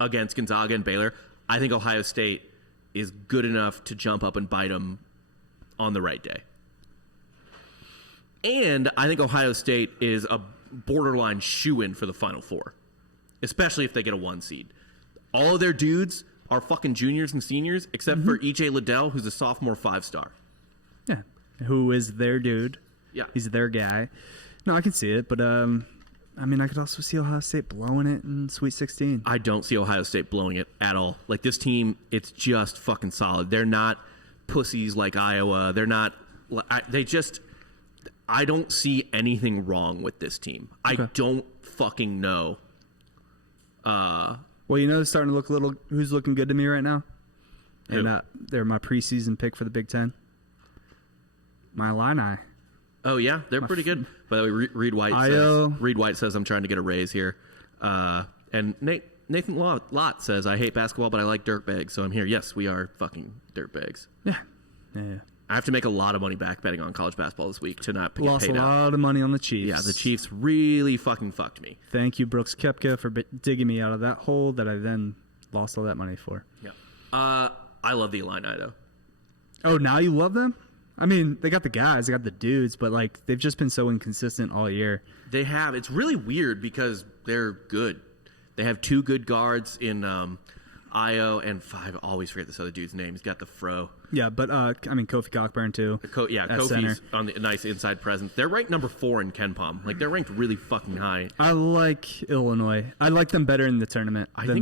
against Gonzaga and Baylor. I think Ohio State is good enough to jump up and bite them on the right day. And I think Ohio State is a borderline shoo-in for the Final Four, especially if they get a 1 seed. All of their dudes are fucking juniors and seniors, except for E.J. Liddell, who's a sophomore 5-star. Yeah, who is their dude. Yeah. He's their guy. No, I can see it, but I mean, I could also see Ohio State blowing it in Sweet 16. I don't see Ohio State blowing it at all. Like, this team, it's just fucking solid. They're not pussies like Iowa. They're not. I don't see anything wrong with this team. Okay. I don't fucking know. Well, they're starting to look a little. Who's looking good to me right now? Who? And they're my preseason pick for the Big Ten. My Illini. Oh yeah, they're pretty good. By the way, Reed White says I'm trying to get a raise here, and Nathan Lott says I hate basketball, but I like dirtbags, so I'm here. Yes, we are fucking dirtbags. Yeah. I have to make a lot of money back betting on college basketball this week to not get Lost paid a lot of money on the Chiefs. Yeah, the Chiefs really fucking fucked me. Thank you, Brooks Koepka, for digging me out of that hole that I then lost all that money for. Yeah. I love the Illini though. Oh, now you love them? I mean, they got the guys, they got the dudes, but they've just been so inconsistent all year. They have. It's really weird because they're good. They have 2 good guards in Io and I always forget this other dude's name. He's got the fro. Yeah, but Kofi Cockburn too. Kofi's center. on the nice inside presence. They're ranked number 4 in KenPom. Like, they're ranked really fucking high. I like Illinois. I like them better in the tournament. Andre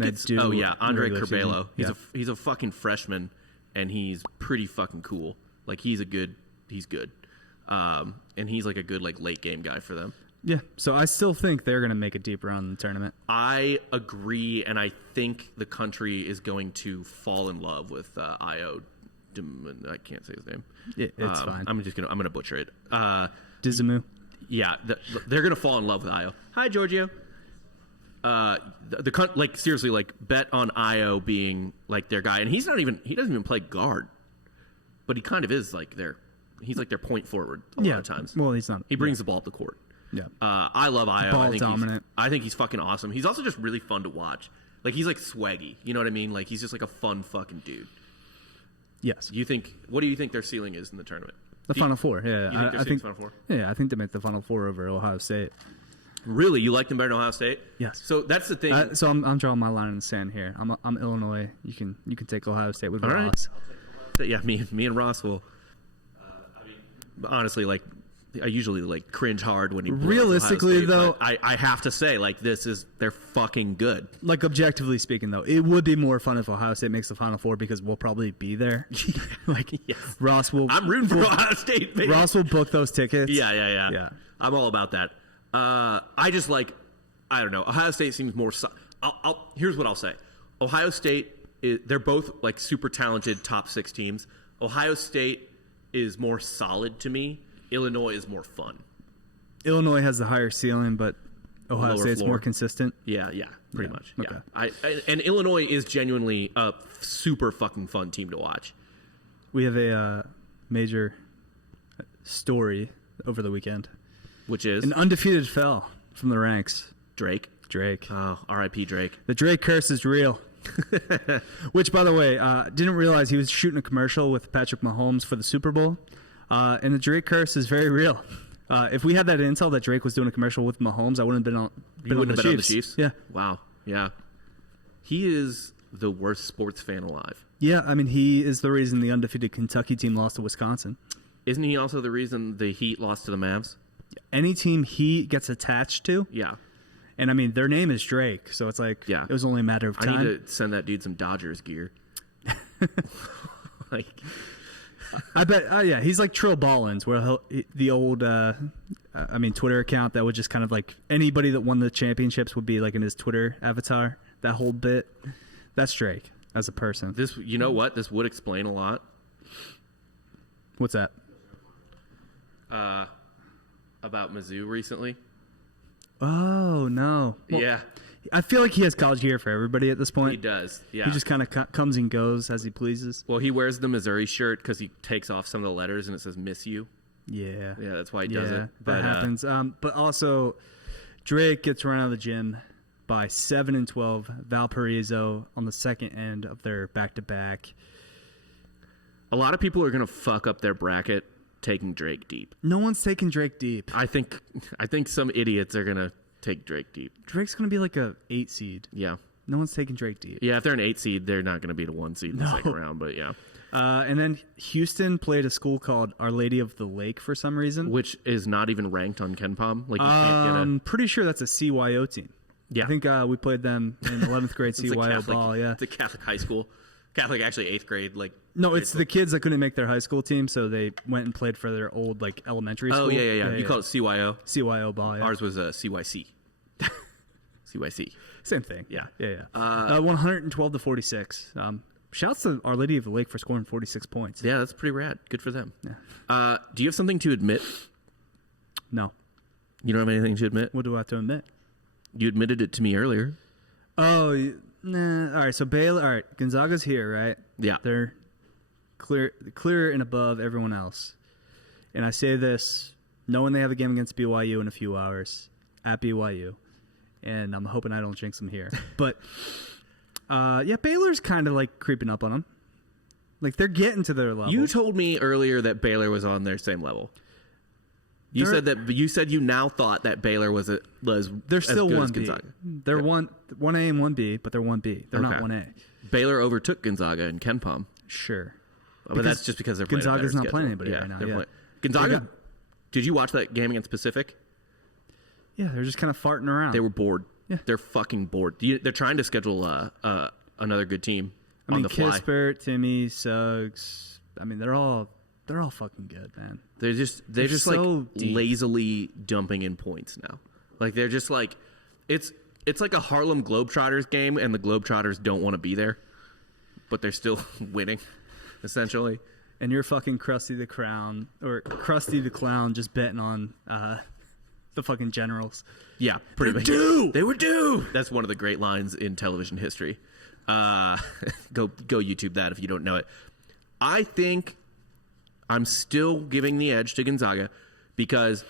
Curbelo. He's a fucking freshman, and he's pretty fucking cool. Like, he's good. And he's like a good late game guy for them. Yeah, so I still think they're going to make a deep run in the tournament. I agree, and I think the country is going to fall in love with Io. I can't say his name. It's fine. I'm gonna butcher it. Dizamu. Yeah, they're gonna fall in love with Io. Hi, Giorgio. Seriously, bet on Io being their guy, and he doesn't even play guard, but he kind of is he's their point forward a lot of times. Well, he's not. He brings the ball up the court. Yeah. I love Io. Ball dominant. I think he's fucking awesome. He's also just really fun to watch. He's swaggy. You know what I mean? He's just a fun fucking dude. Yes. What do you think their ceiling is in the tournament? The Final Four. Yeah. I think Final Four. Yeah, I think they make the Final Four over Ohio State. Really, you like them better than Ohio State? Yes. So that's the thing. So I'm drawing my line in the sand here. I'm Illinois. You can take Ohio State with Ross. Right. Yeah, me and Ross will. Honestly, I usually cringe hard when he realistically though. I have to say they're fucking good. Objectively speaking though, it would be more fun if Ohio State makes the Final Four because we'll probably be there. Yes. Ross will. I'm rooting for Ohio State. Baby. Ross will book those tickets. Yeah. I'm all about that. I just I don't know. Ohio State seems more. Here's what I'll say. Ohio State they're both super talented top 6 teams. Ohio State is more solid to me. Illinois is more fun. Illinois has the higher ceiling, but Ohio State's more consistent. Yeah, pretty much. Okay. Yeah. And Illinois is genuinely a super fucking fun team to watch. We have a major story over the weekend, which is an undefeated fell from the ranks. Drake. Oh, R.I.P. Drake. The Drake curse is real. Which, by the way, didn't realize he was shooting a commercial with Patrick Mahomes for the Super Bowl. And the Drake curse is very real. If we had that intel that Drake was doing a commercial with Mahomes, I wouldn't have been on the Chiefs. Yeah. Wow. Yeah. He is the worst sports fan alive. Yeah, I mean, he is the reason the undefeated Kentucky team lost to Wisconsin. Isn't he also the reason the Heat lost to the Mavs? Any team he gets attached to, Yeah. and I mean, their name is Drake, so it's like, Yeah. it was only a matter of time. I need to send that dude some Dodgers gear. Like, I bet, yeah, he's like Trill Ballins, where the old, Twitter account that would just kind of like, anybody that won the championships would be like in his Twitter avatar, that whole bit. That's Drake as a person. you know what? This would explain a lot. What's that? About Mizzou recently. Oh, no. Well, Yeah, I feel like he has college gear for everybody at this point. he does. Yeah. He just kind of comes and goes as he pleases. Well, he wears the Missouri shirt because he takes off some of the letters and it says "Miss You." Yeah. Yeah, that's why he does it. That happens. But also, Drake gets run out of the gym by 7-12. Valparaiso on the second end of their back-to-back. A lot of people are gonna fuck up their bracket taking Drake deep. No one's taking Drake deep. I think some idiots are gonna take Drake deep. Drake's going to be like a 8 seed. Yeah. No one's taking Drake deep. Yeah, if they're an 8 seed, they're not gonna beat a 1 seed in the second round. But yeah, And then Houston played a school called Our Lady of the Lake for some reason. which is not even ranked on KenPom. Like you can't get I'm pretty sure that's a CYO team. Yeah. I think we played them in 11th grade It's a CYO Catholic, ball. Yeah. it's a Catholic high school. Catholic, actually 8th grade. Like No, it's the kids that couldn't make their high school team, so they went and played for their old like elementary school. oh yeah. You call it CYO. CYO ball. Yeah. Ours was CYC. CYC. Same thing. Yeah. 112 to 46. Shouts to Our Lady of the Lake for scoring 46 points. Yeah, that's pretty rad. Good for them. Yeah. Do you have something to admit? No. You don't have anything to admit? What do I have to admit? You admitted it to me earlier. Oh, nah. All right. So Baylor. All right. Gonzaga's here, right? Yeah. They're clear and above everyone else. And I say this knowing they have a game against BYU in a few hours at BYU. And I'm hoping I don't jinx them here. But, Baylor's kind of like creeping up on them. Like they're getting to their level. You told me earlier that Baylor was on their same level. You said you now thought that Baylor was they're still as good 1B. as Gonzaga. They're 1A and 1B, but they're 1B. They're not Okay. 1A. Baylor overtook Gonzaga in KenPom. Sure. But that's just because they're playing Gonzaga's a better not playing schedule. anybody right now. they're Yeah. playing- Gonzaga. They got- Did you watch that game against Pacific? Yeah, they're just kind of farting around. They were bored. Yeah. They're fucking bored. They're trying to schedule another good team I on mean, the fly. Kispert, Timmy, Suggs. I mean, they're all fucking good, man. They're just so like deep. lazily dumping in points now. Like they're just like it's like a Harlem Globetrotters game, and the Globetrotters don't want to be there, but they're still winning, essentially. And you're fucking Krusty the Clown just betting on the fucking Generals. Yeah, pretty much. They were due. That's one of the great lines in television history. Go YouTube that if you don't know it. I think I'm still giving the edge to Gonzaga because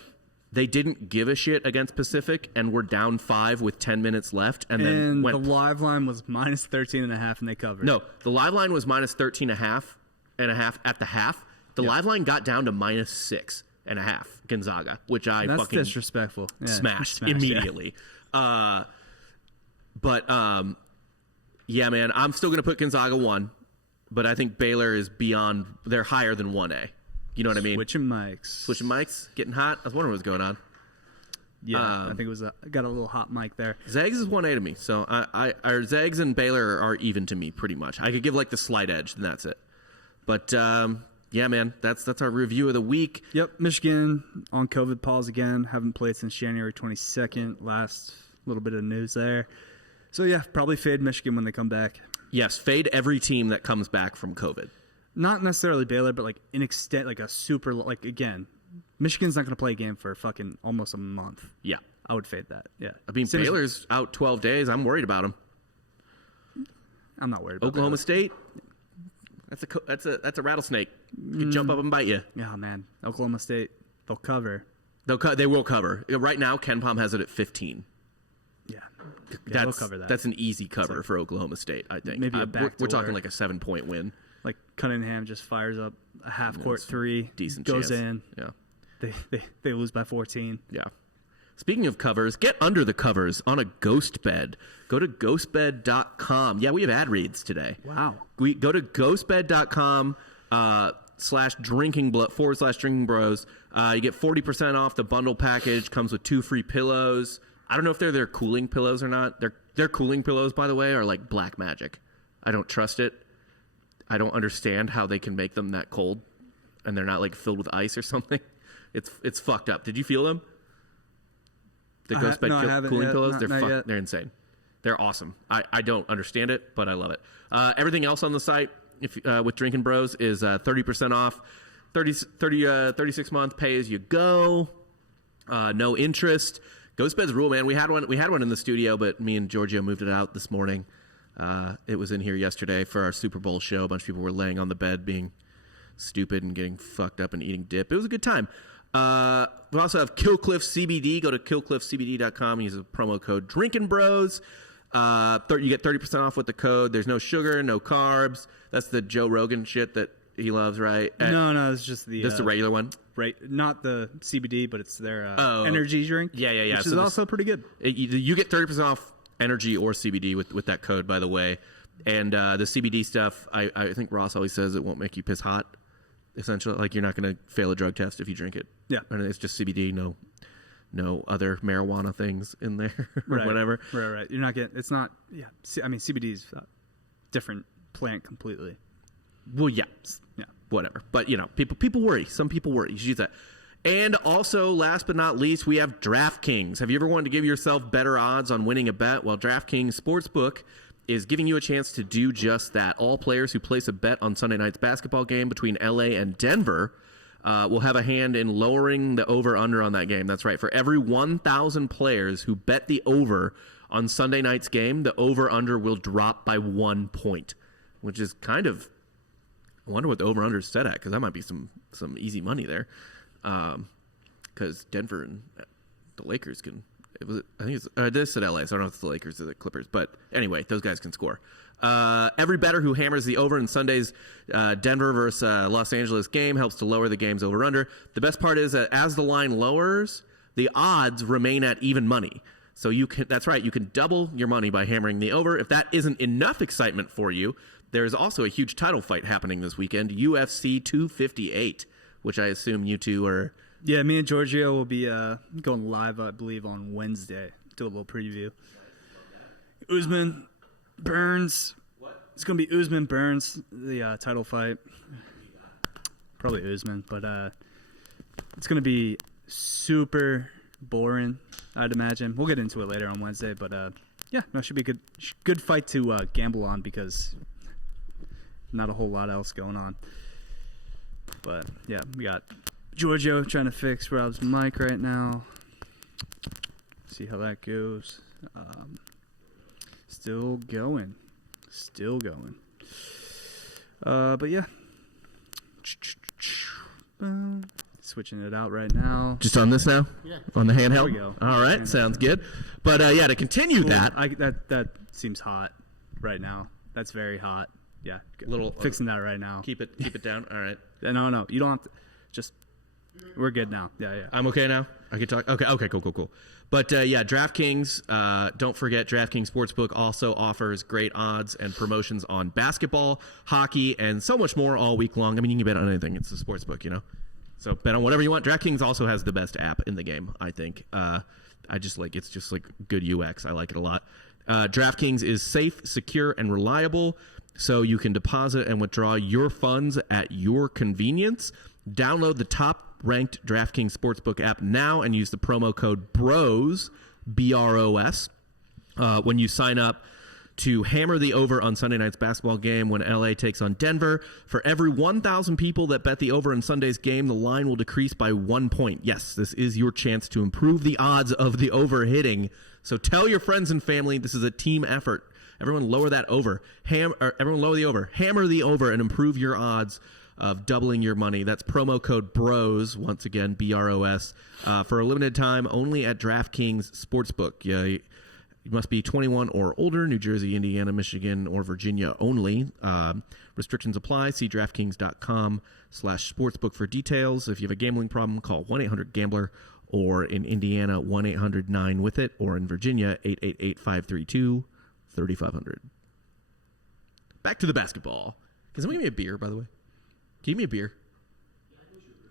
they didn't give a shit against Pacific and were down 5 with 10 minutes left, and then the live line was minus 13.5, and they covered. No, the live line was minus 13.5 at the half. The live line got down to minus 6.5 Gonzaga, which That's fucking disrespectful. Yeah, smashed yeah. immediately. Yeah, man, I'm still gonna put Gonzaga 1, but I think Baylor is beyond. They're higher than 1A. You know what I mean? Switching mics. Switching mics, getting hot. I was wondering what's going on. Yeah, I think it was got a little hot mic there. Zags is 1A to me, so our Zags and Baylor are even to me pretty much. I could give like the slight edge, and that's it. But yeah, man, that's our review of the week. Yep, Michigan on COVID pause again. Haven't played since January 22nd. Last little bit of news there. So yeah, probably fade Michigan when they come back. Yes, fade every team that comes back from COVID. Not necessarily Baylor, but like an extent, like a super, like again, Michigan's not going to play a game for fucking almost a month. Yeah, I would fade that. Yeah, I mean Baylor's out 12 days. I'm worried about them. I'm not worried about Oklahoma Baylor. State. That's a rattlesnake. It could jump up and bite you. Yeah, man, Oklahoma State, they'll cover. They will cover. Right now, KenPom has it at 15. Yeah, they'll cover that. That's an easy cover for Oklahoma State, I think. Maybe a we're backdoor. talking like a 7-point win. Like Cunningham just fires up a half-court three, Decent goes chance. in. Yeah. They lose by 14. Yeah. Speaking of covers, get under the covers on a ghost bed. Go to ghostbed.com. Yeah, we have ad reads today. Wow. We go to ghostbed.com /drinking bros. You get 40% off the bundle package. Comes with 2 free pillows. I don't know if they're their cooling pillows or not. Their cooling pillows, by the way, are like black magic. I don't trust it. I don't understand how they can make them that cold, and they're not like filled with ice or something. It's fucked up. Did you feel them? The Ghost Bed cooling pillows? They're insane. They're awesome. I don't understand it, but I love it. Everything else on the site with Drinkin Bros is 30% off. 36-month pay as you go. No interest. Ghost Bed's rule, man. We had one in the studio, but me and Giorgio moved it out this morning. It was in here yesterday for our Super Bowl show. A bunch of people were laying on the bed being stupid and getting fucked up and eating dip. It was a good time. We also have Killcliff CBD. Go to killcliffcbd.com and use the promo code Drinkin Bros. You get 30% off with the code. There's no sugar, no carbs. That's the Joe Rogan shit that he loves, right? No, it's just the regular one, right? Not the CBD, but it's their energy drink. Yeah, which is also pretty good. You get 30% off energy or CBD with that code, by the way. And the CBD stuff, I think Ross always says it won't make you piss hot. Essentially, like you're not going to fail a drug test if you drink it. Yeah, and it's just CBD, no other marijuana things in there or right. whatever. Right. You're not getting. It's not. Yeah. I mean, CBD is a different plant completely. Well, yeah, whatever. But people worry. Some people worry. You should use that. And also, last but not least, we have DraftKings. Have you ever wanted to give yourself better odds on winning a bet? Well, DraftKings Sportsbook is giving you a chance to do just that. All players who place a bet on Sunday night's basketball game between LA and Denver will have a hand in lowering the over-under on that game. That's right. For every 1,000 players who bet the over on Sunday night's game, the over-under will drop by 1 point, which is kind of, I wonder what the over-under is set at, because that might be some easy money there. Because Denver and the Lakers can... I think this at LA, so I don't know if it's the Lakers or the Clippers. But anyway, those guys can score. Every bettor who hammers the over in Sunday's Denver versus Los Angeles game helps to lower the game's over-under. The best part is that as the line lowers, the odds remain at even money. So that's right, you can double your money by hammering the over. If that isn't enough excitement for you, there's also a huge title fight happening this weekend, UFC 258, which I assume you two are... Yeah, me and Giorgio will be going live, I believe, on Wednesday. Do a little preview. Usman, Burns. What? It's going to be Usman, Burns, the title fight. Probably Usman, but it's going to be super boring, I'd imagine. We'll get into it later on Wednesday, but it should be a good fight to gamble on because not a whole lot else going on. But, yeah, we got... Giorgio trying to fix Rob's mic right now. See how that goes. Still going. But yeah. Switching it out right now. Just on this now? Yeah. On the handheld? There we go. All right, sounds good. But to continue that seems hot right now. That's very hot. Yeah. Fixing that right now. Keep it down. All right. No. You don't have to. Just... We're good now. Yeah. I'm okay now? I can talk? Okay, cool. But, DraftKings, don't forget, DraftKings Sportsbook also offers great odds and promotions on basketball, hockey, and so much more all week long. I mean, you can bet on anything. It's a sportsbook, So bet on whatever you want. DraftKings also has the best app in the game, I think. It's just like good UX. I like it a lot. DraftKings is safe, secure, and reliable, so you can deposit and withdraw your funds at your convenience. Download the top-ranked DraftKings Sportsbook app now and use the promo code BROS, B-R-O-S, when you sign up to hammer the over on Sunday night's basketball game when LA takes on Denver. For every 1,000 people that bet the over in Sunday's game, the line will decrease by 1 point. Yes, this is your chance to improve the odds of the over hitting. So tell your friends and family this is a team effort. Everyone lower that over. Everyone lower the over. Hammer the over and improve your odds of doubling your money. That's promo code BROS, once again, B-R-O-S, for a limited time only at DraftKings Sportsbook. You must be 21 or older, New Jersey, Indiana, Michigan, or Virginia only. Restrictions apply. See DraftKings.com/sportsbook for details. If you have a gambling problem, call 1-800-GAMBLER or in Indiana, 1-800-9-WITH-IT, or in Virginia, 888-532-3500. Back to the basketball. Can someone give me a beer, by the way? Can you give me a beer?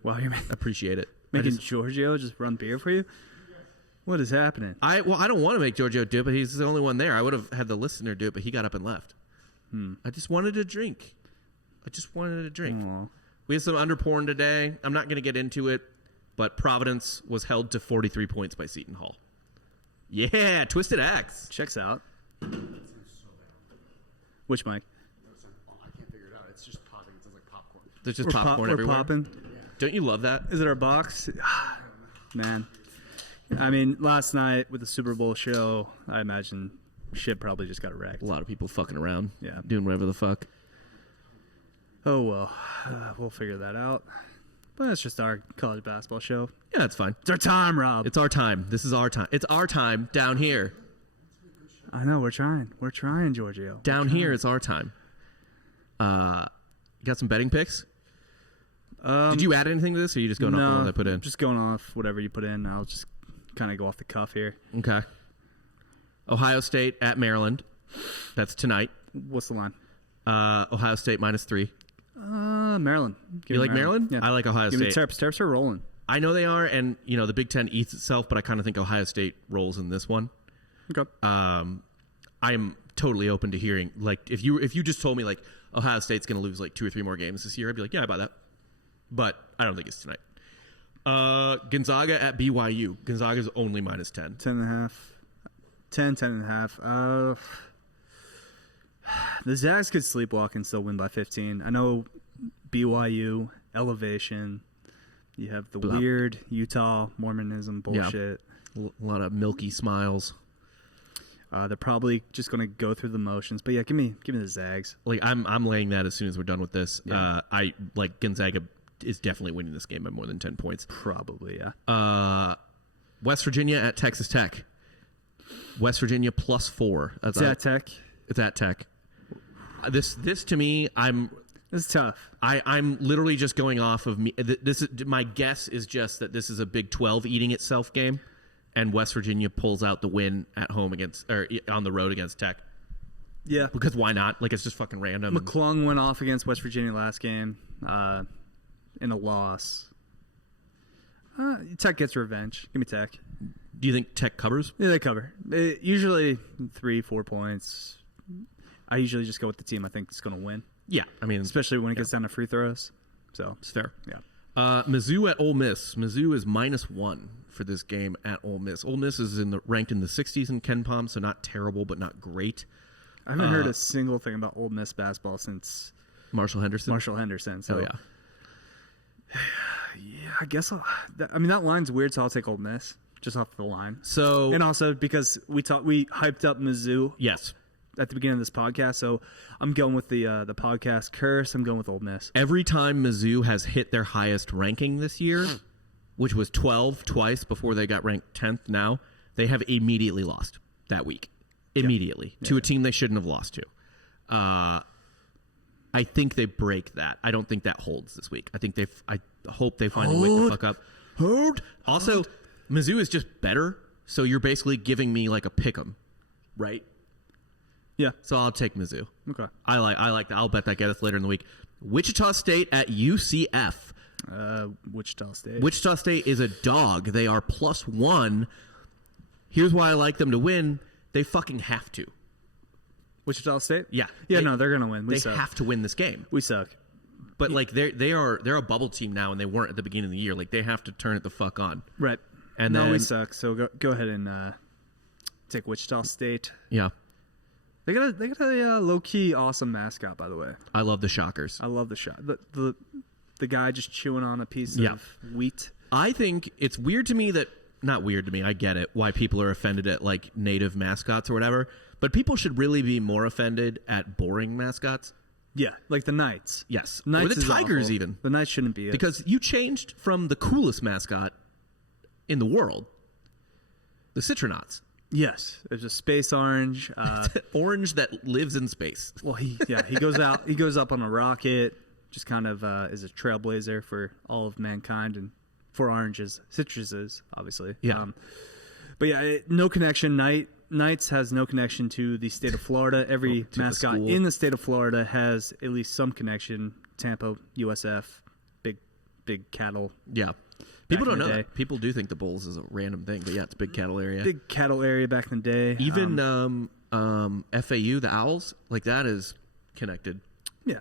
Wow, you're Appreciate it. making Giorgio just run beer for you? What is happening? I don't want to make Giorgio do it, but he's the only one there. I would have had the listener do it, but he got up and left. I just wanted a drink. Aw. We had some underpouring today. I'm not going to get into it, but Providence was held to 43 points by Seton Hall. Yeah, Twisted Axe. Checks out. Which mic? I can't figure it out. It's just popping. It sounds like popcorn. There's just popcorn everywhere. We're popping. Don't you love that? Is it our box? Man. I mean, last night with the Super Bowl show, I imagine shit probably just got wrecked. A lot of people fucking around. Yeah. Doing whatever the fuck. Oh, well. We'll figure that out. But it's just our college basketball show. Yeah, that's fine. It's our time, Rob. It's our time. This is our time. It's our time down here. I know. We're trying. We're trying, Giorgio. Down here, it's our time. You got some betting picks? Did you add anything to this, or are you just going off the ones I put in? Just going off whatever you put in. I'll just kind of go off the cuff here. Okay. Ohio State at Maryland. That's tonight. What's the line? Ohio State -3. Maryland. Give You me like Maryland? Yeah. I like Ohio Give me State. Terps. Terps are rolling. I know they are, and the Big Ten eats itself, but I kind of think Ohio State rolls in this one. Okay. I'm totally open to hearing, like, if you just told me like Ohio State's going to lose like 2 or 3 more games this year, I'd be like, yeah, I buy that. But I don't think it's tonight. Gonzaga at BYU. Gonzaga's only -10. 10.5. 10.5. The Zags could sleepwalk and still win by 15. I know BYU, elevation. You have the weird Utah Mormonism bullshit. A lot of milky smiles. They're probably just going to go through the motions. But yeah, give me the Zags. Like I'm laying that as soon as we're done with this. Yeah. I like Gonzaga is definitely winning this game by more than 10 points. Probably, yeah. West Virginia at Texas Tech. West Virginia +4. It's at Tech. It's at Tech. This to me, This is tough. I'm literally just going off of me. This is my guess is just that this is a Big 12 eating itself game, and West Virginia pulls out the win at home on the road against Tech. Yeah. Because why not? Like, it's just fucking random. McClung went off against West Virginia last game in a loss. Tech gets revenge. Give me Tech. Do you think Tech covers? Yeah, they cover. Usually 3-4 points. I usually just go with the team I think is going to win. Yeah, I mean, especially when it gets down to free throws. So it's fair. Yeah. Mizzou at Ole Miss. Mizzou is -1 for this game at Ole Miss. Ole Miss is ranked in the 60s in KenPom, so not terrible, but not great. I haven't heard a single thing about Ole Miss basketball since Marshall Henderson. So yeah. Yeah, I guess. That line's weird, so I'll take Ole Miss just off the line. So, and also because we hyped up Mizzou. Yes. At the beginning of this podcast, so I'm going with the podcast curse. I'm going with Ole Miss. Every time Mizzou has hit their highest ranking this year, which was 12 twice before they got ranked 10th now, they have immediately lost that week. Immediately. To a team they shouldn't have lost to. I think they break that. I don't think that holds this week. I hope they finally wake the fuck up. Also, Mizzou is just better, so you're basically giving me like a pick 'em, right? Yeah. So I'll take Mizzou. Okay. I like that. I'll bet that get us later in the week. Wichita State at UCF. Wichita State. Wichita State is a dog. They are +1. Here's why I like them to win. They fucking have to. Wichita State? Yeah. No, they're gonna win. They have to win this game. We suck. But like they're a bubble team now, and they weren't at the beginning of the year. Like they have to turn it the fuck on. Right. And no, then, we suck. So go ahead and take Wichita State. Yeah. They got a low key awesome mascot, by the way. I love the Shockers. I love the shot. The guy just chewing on a piece of wheat. I think it's weird to me that not weird to me. I get it why people are offended at like native mascots or whatever, but people should really be more offended at boring mascots. Yeah, like the Knights. Yes, Knights or the Tigers awful. even. The Knights shouldn't be it because you changed from the coolest mascot in the world, the Citronauts. Yes, there's a space orange. Orange that lives in space. Well, he goes out. He goes up on a rocket. Just kind of is a trailblazer for all of mankind and for oranges, citruses, obviously. Yeah. But yeah, no connection. Knights has no connection to the state of Florida. Every to the mascot school. in the state of Florida has at least some connection. Tampa, USF, big cattle. Yeah. People in don't the know day. that. People do think the Bulls is a random thing, but yeah, it's a big cattle area. Big cattle area back in the day. Even FAU, the Owls, like that is connected yeah.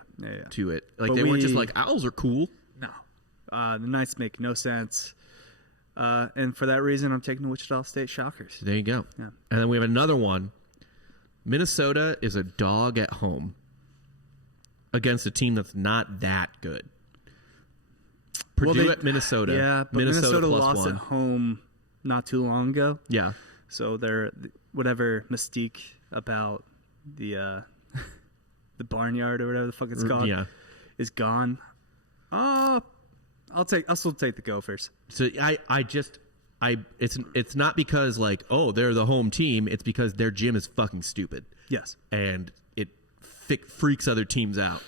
to it. Like But they weren't just we- like owls are cool. No. The Knights make no sense. And for that reason, I'm taking the Wichita State Shockers. There you go. Yeah. And then we have another one. Minnesota is a dog at home against a team that's not that good. Purdue at Minnesota. Yeah, but Minnesota plus lost 1. at home not too long ago. Yeah. So they're whatever mystique about the the barnyard or whatever the fuck it's called Yeah. is gone. I'll still take the Gophers. So it's not because like, oh, they're the home team. It's because their gym is fucking stupid. Yes. And it freaks other teams out.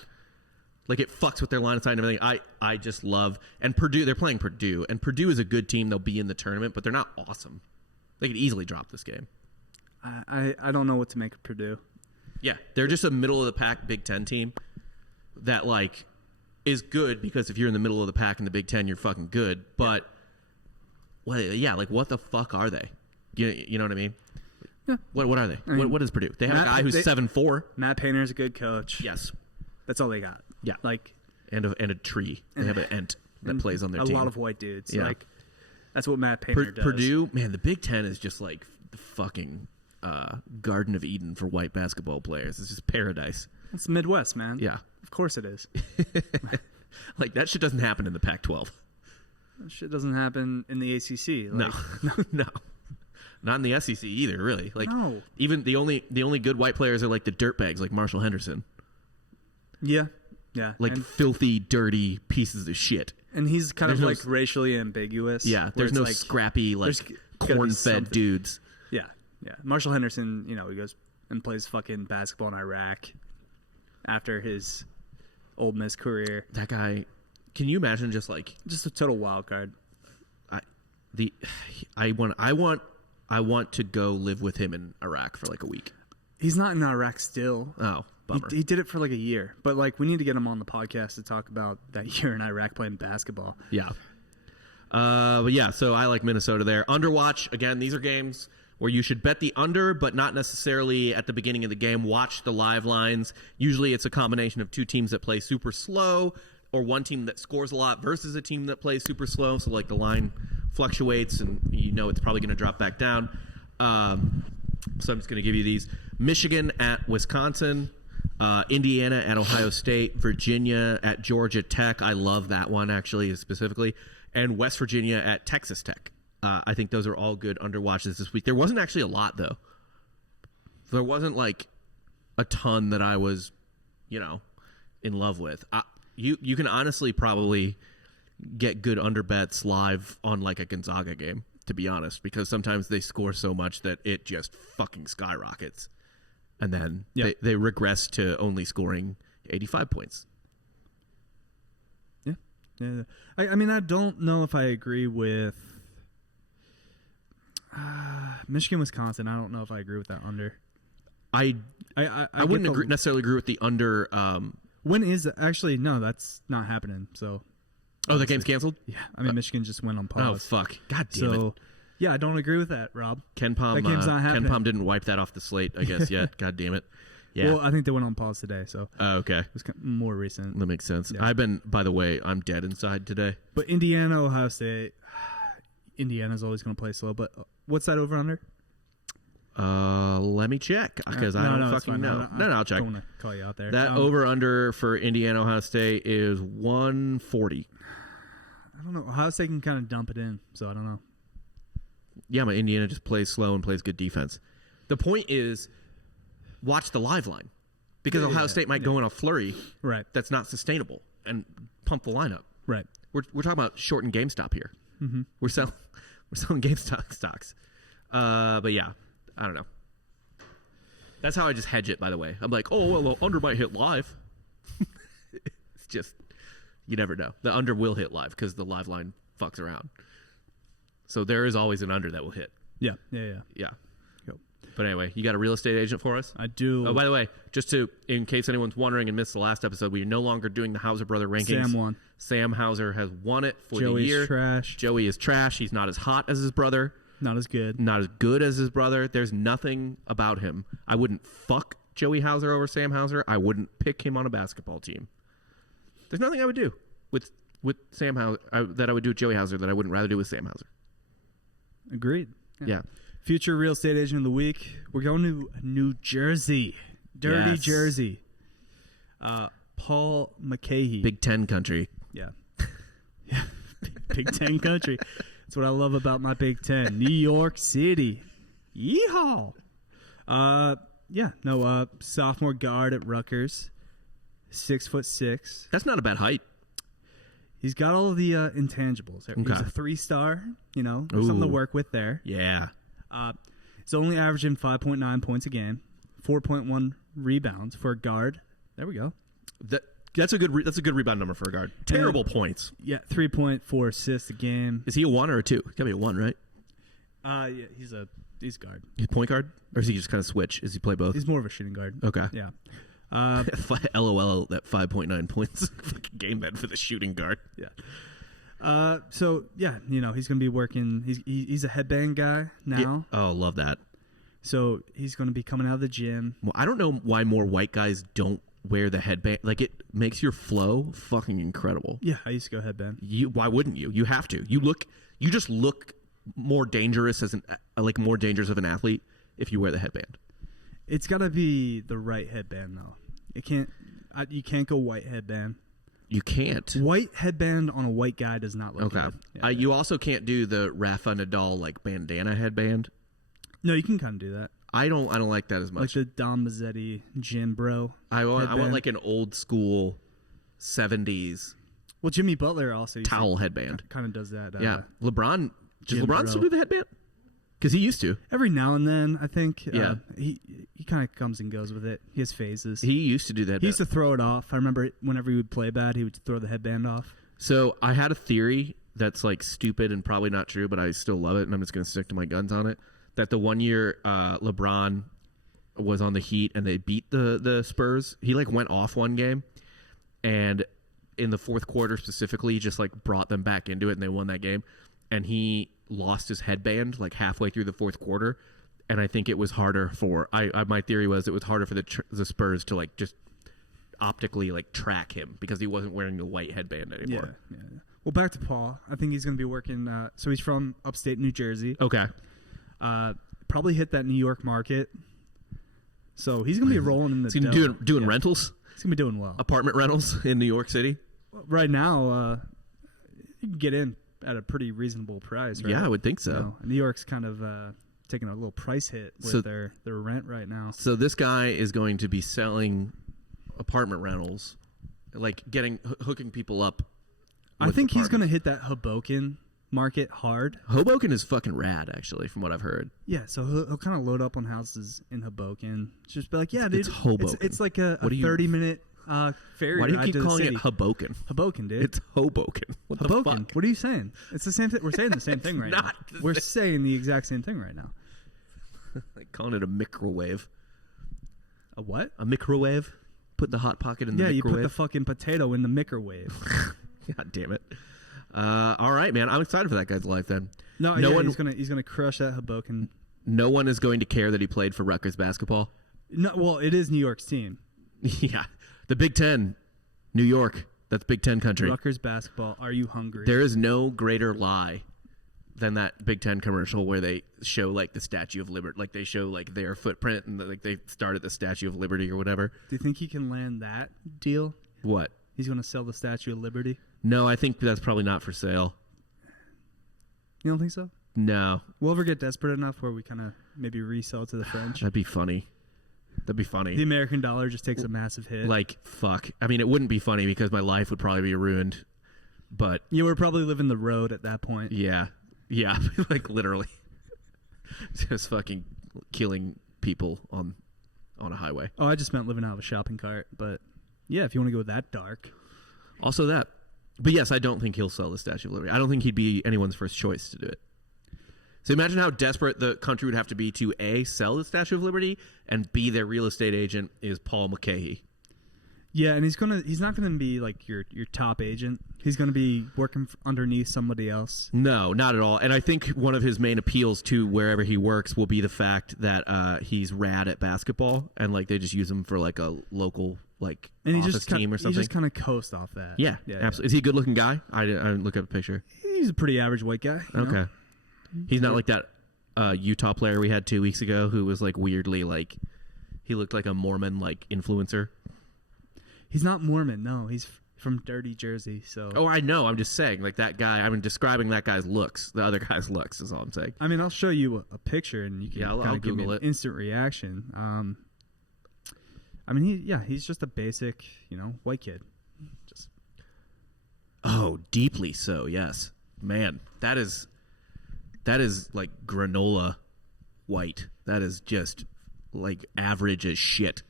Like it fucks with their line of sight and everything. I just love, and Purdue, they're playing Purdue, and Purdue is a good team. They'll be in the tournament, but they're not awesome. They could easily drop this game. I don't know what to make of Purdue. Yeah, they're just a middle of the pack Big Ten team that like is good because if you're in the middle of the pack in the Big Ten, you're fucking good. But like what the fuck are they? You know what I mean? Yeah. What are they? I mean, what is Purdue? They have Matt- a guy who's they- 7'4". Matt Painter's a good coach. Yes. That's all they got. Yeah. Like And a tree. They have an ent that plays on their a team. lot of white dudes. Yeah. Like that's what Matt Painter does. Purdue, man, the Big Ten is just like the fucking Garden of Eden for white basketball players. It's just paradise. It's Midwest, man. Yeah. Of course it is. Like that shit doesn't happen in the Pac-12. That shit doesn't happen in the ACC. Like, No. Not in the SEC either, really. Like No. even the only good white players are like the dirtbags like Marshall Henderson. Yeah. Yeah. Like filthy, dirty pieces of shit. And he's kind There's of no like racially ambiguous. Yeah, where there's it's no like, scrappy like there's gotta be corn-fed something. dudes. Yeah, yeah. Marshall Henderson, he goes and plays fucking basketball in Iraq after his Ole Miss career. That guy, can you imagine just like Just a total wild card. I want to go live with him in Iraq for like a week. He's not in Iraq still. Oh, bummer. He did it for like a year, but like we need to get him on the podcast to talk about that year in Iraq playing basketball. Yeah. But yeah, so I like Minnesota there. Underwatch, again, these are games where you should bet the under, but not necessarily at the beginning of the game. Watch the live lines. Usually it's a combination of two teams that play super slow or one team that scores a lot versus a team that plays super slow. So like the line fluctuates and it's probably going to drop back down. So I'm just going to give you these. Michigan at Wisconsin. Indiana at Ohio State. Virginia at Georgia Tech. I love that one actually specifically. And West Virginia at Texas Tech. I think those are all good underwatches this week. There wasn't actually a lot though. There wasn't like a ton that I was, in love with. You can honestly probably get good under bets live on like a Gonzaga game, to be honest, because sometimes they score so much that it just fucking skyrockets. And then they regress to only scoring 85 points. Yeah. I mean, I don't know if I agree with Michigan, Wisconsin. I don't know if I agree with that under. I wouldn't necessarily agree with the under. When is it? Actually, no, that's not happening. So, The game's canceled? yeah, I mean, Michigan just went on Oh, pause. fuck. God damn it. So, yeah, I don't agree with that, Rob. Ken Pom, that game's not happening. Ken Pom didn't wipe that off the slate, I guess, yet. God damn it. Yeah. Well, I think they went on pause today, so Okay. it was more recent. That makes sense. Yeah. By the way, I'm dead inside today. But Indiana, Ohio State, Indiana's always going to play slow. But what's that over under? Let me check because I don't it's fucking fine. know. No, I'll check. I don't want to call you out there. That over under for Indiana Ohio State is 140. I don't know. Ohio State can kind of dump it in, so I don't know. Yeah, but Indiana just plays slow and plays good defense. The point is, watch the live line because Ohio State might go in a flurry. Right. That's not sustainable and pump the lineup. Right. We're talking about shortened GameStop here. Mm-hmm. We're selling GameStop stocks. But yeah, I don't know. That's how I just hedge it. By the way, I'm like, oh well, the under might hit live. It's just you never know. The under will hit live because the live line fucks around. So there is always an under that will hit. Yeah. Yeah. Yep. But anyway, you got a real estate agent for us? I do. Oh, by the way, in case anyone's wondering and missed the last episode, we are no longer doing the Hauser brother rankings. Sam won. Sam Hauser has won it for Joey's the year. trash. Joey is trash. He's not as hot as his brother. Not as good. Not as good as his brother. There's nothing about him. I wouldn't fuck Joey Hauser over Sam Hauser. I wouldn't pick him on a basketball team. There's nothing I would do with Sam Hauser that I would do with Joey Hauser that I wouldn't rather do with Sam Hauser. Agreed. Yeah. Future real estate agent of the week. We're going to New Jersey. Dirty Yes. Jersey. Paul McCahey. Big Ten country. Yeah. Yeah. Big Ten country. That's what I love about my Big Ten. New York City. Yeehaw. Sophomore guard at Rutgers. 6'6". That's not a bad height. He's got all of the intangibles. He's Okay. a 3-star, Ooh. something to work with there. Yeah. He's only averaging 5.9 points a game, 4.1 rebounds for a guard. There we go. That's a good rebound number for a guard. Terrible points. Yeah, 3.4 assists a game. Is he a 1 or a 2? He's gotta be a 1, right? Yeah, he's guard. He's point guard, or does he just kind of switch? Does he play both? He's more of a shooting guard. Okay. Yeah. LOL. That 5.9 points fucking game bed for the shooting guard. Yeah. He's gonna be working. He's a headband guy now. Yeah. Oh, love that. So he's gonna be coming out of the gym. Well, I don't know why more white guys don't wear the headband. Like, it makes your flow fucking incredible. Yeah, I used to go headband. Why wouldn't you? You have to. You just look more dangerous more dangerous of an athlete if you wear the headband. It's gotta be the right headband though. You can't go white headband. You can't. White headband on a white guy does not look Okay. good. Yeah. You also can't do the Rafa Nadal like bandana headband. No, you can kind of do that. I don't like that as Like much. the Dom Mazzetti gym bro. I want headband. like an old school 70s Well, Jimmy Butler also towel headband. kind of does that. Yeah. LeBron, does Jim LeBron bro. still do the headband? Because he used to. Every now and then, I think. Yeah. He kind of comes and goes with it. He has phases. He used to do that. He used to throw it off. I remember whenever he would play bad, he would throw the headband off. So I had a theory that's like stupid and probably not true, but I still love it, and I'm just going to stick to my guns on it. That the one year LeBron was on the Heat and they beat the Spurs, he like went off one game, and in the fourth quarter specifically, he just like brought them back into it, and they won that game. And he lost his headband like halfway through the fourth quarter, and I think it was harder for my theory was it was harder for the Spurs to like just optically like track him because he wasn't wearing the white headband anymore. Yeah. Well, back to Paul. I think he's going to be working. So he's from upstate New Jersey. Okay. Probably hit that New York market. So he's going to be rolling in the He's dough. doing rentals, He's going to be doing well. apartment rentals in New York City. Right now, you can get in at a pretty reasonable price, right? Yeah, I would think so. New York's kind of taking a little price hit with their rent right now. So this guy is going to be selling apartment rentals, like hooking people up. I think he's going to hit that Hoboken market hard. Hoboken is fucking rad, actually, from what I've heard. Yeah, so he'll kind of load up on houses in Hoboken. Just be like, yeah, dude, It's Hoboken. It's like a What do you- 30-minute ferry Why do you ride keep to the calling city. it Hoboken? Hoboken, dude? It's Hoboken. What Hoboken. the fuck? What are you saying? It's the same thing. We're saying the same thing right now. not the We're same. saying the exact same thing right now. Like calling it a microwave. A what? A microwave? Put the hot pocket in the Yeah, you microwave. put the fucking potato in the microwave. God damn it. All right, man. I'm excited for that guy's life then. No, No yeah, one- he's gonna crush that Hoboken. No one is going to care that he played for Rutgers basketball. No, well, it is New York's team. Yeah. The Big Ten, New York. That's Big Ten country. Rutgers basketball. Are you hungry? There is no greater lie than that Big Ten commercial where they show like the Statue of Liberty, like they show like their footprint and like they start at the Statue of Liberty or whatever. Do you think he can land that deal? What? He's gonna sell the Statue of Liberty. No, I think that's probably not for sale. You don't think so? No, We'll ever get desperate enough where we kind of maybe resell to the French? that'd be funny. That'd be funny. The American dollar just takes a massive hit. Like, fuck. I mean, it wouldn't be funny because my life would probably be ruined. But you were probably living the road at that point. yeah, like literally, just fucking killing people on a highway. Oh, I just meant living out of a shopping cart. But yeah, if you want to go that dark, Also, that But yes, I don't think he'll sell the Statue of Liberty. I don't think he'd be anyone's first choice to do it. So imagine how desperate the country would have to be to A, sell the Statue of Liberty, and B, their real estate agent is Paul McCahey. Yeah, and he's not gonna be like your top agent. He's gonna be working underneath somebody else. No, not at all. And I think one of his main appeals to wherever he works will be the fact that he's rad at basketball, and like they just use him for like a local like And office team or something. He just kind of coast off that. Yeah, absolutely. Is he a good looking guy? I didn't look up a picture. He's a pretty average white guy. Okay. Know? He's not like that Utah player we had 2 weeks ago who was like weirdly like he looked like a Mormon like influencer. He's not Mormon. No, he's from dirty Jersey. So. Oh, I know. I'm just saying like that guy. I'm describing that guy's looks. The other guy's looks is all I'm saying. I mean, I'll show you a picture and you can I'll give me Google an it. instant reaction. I mean, he's just a basic, white kid. Just. Oh, deeply so. Yes, man. That is like granola white. That is just like average as shit.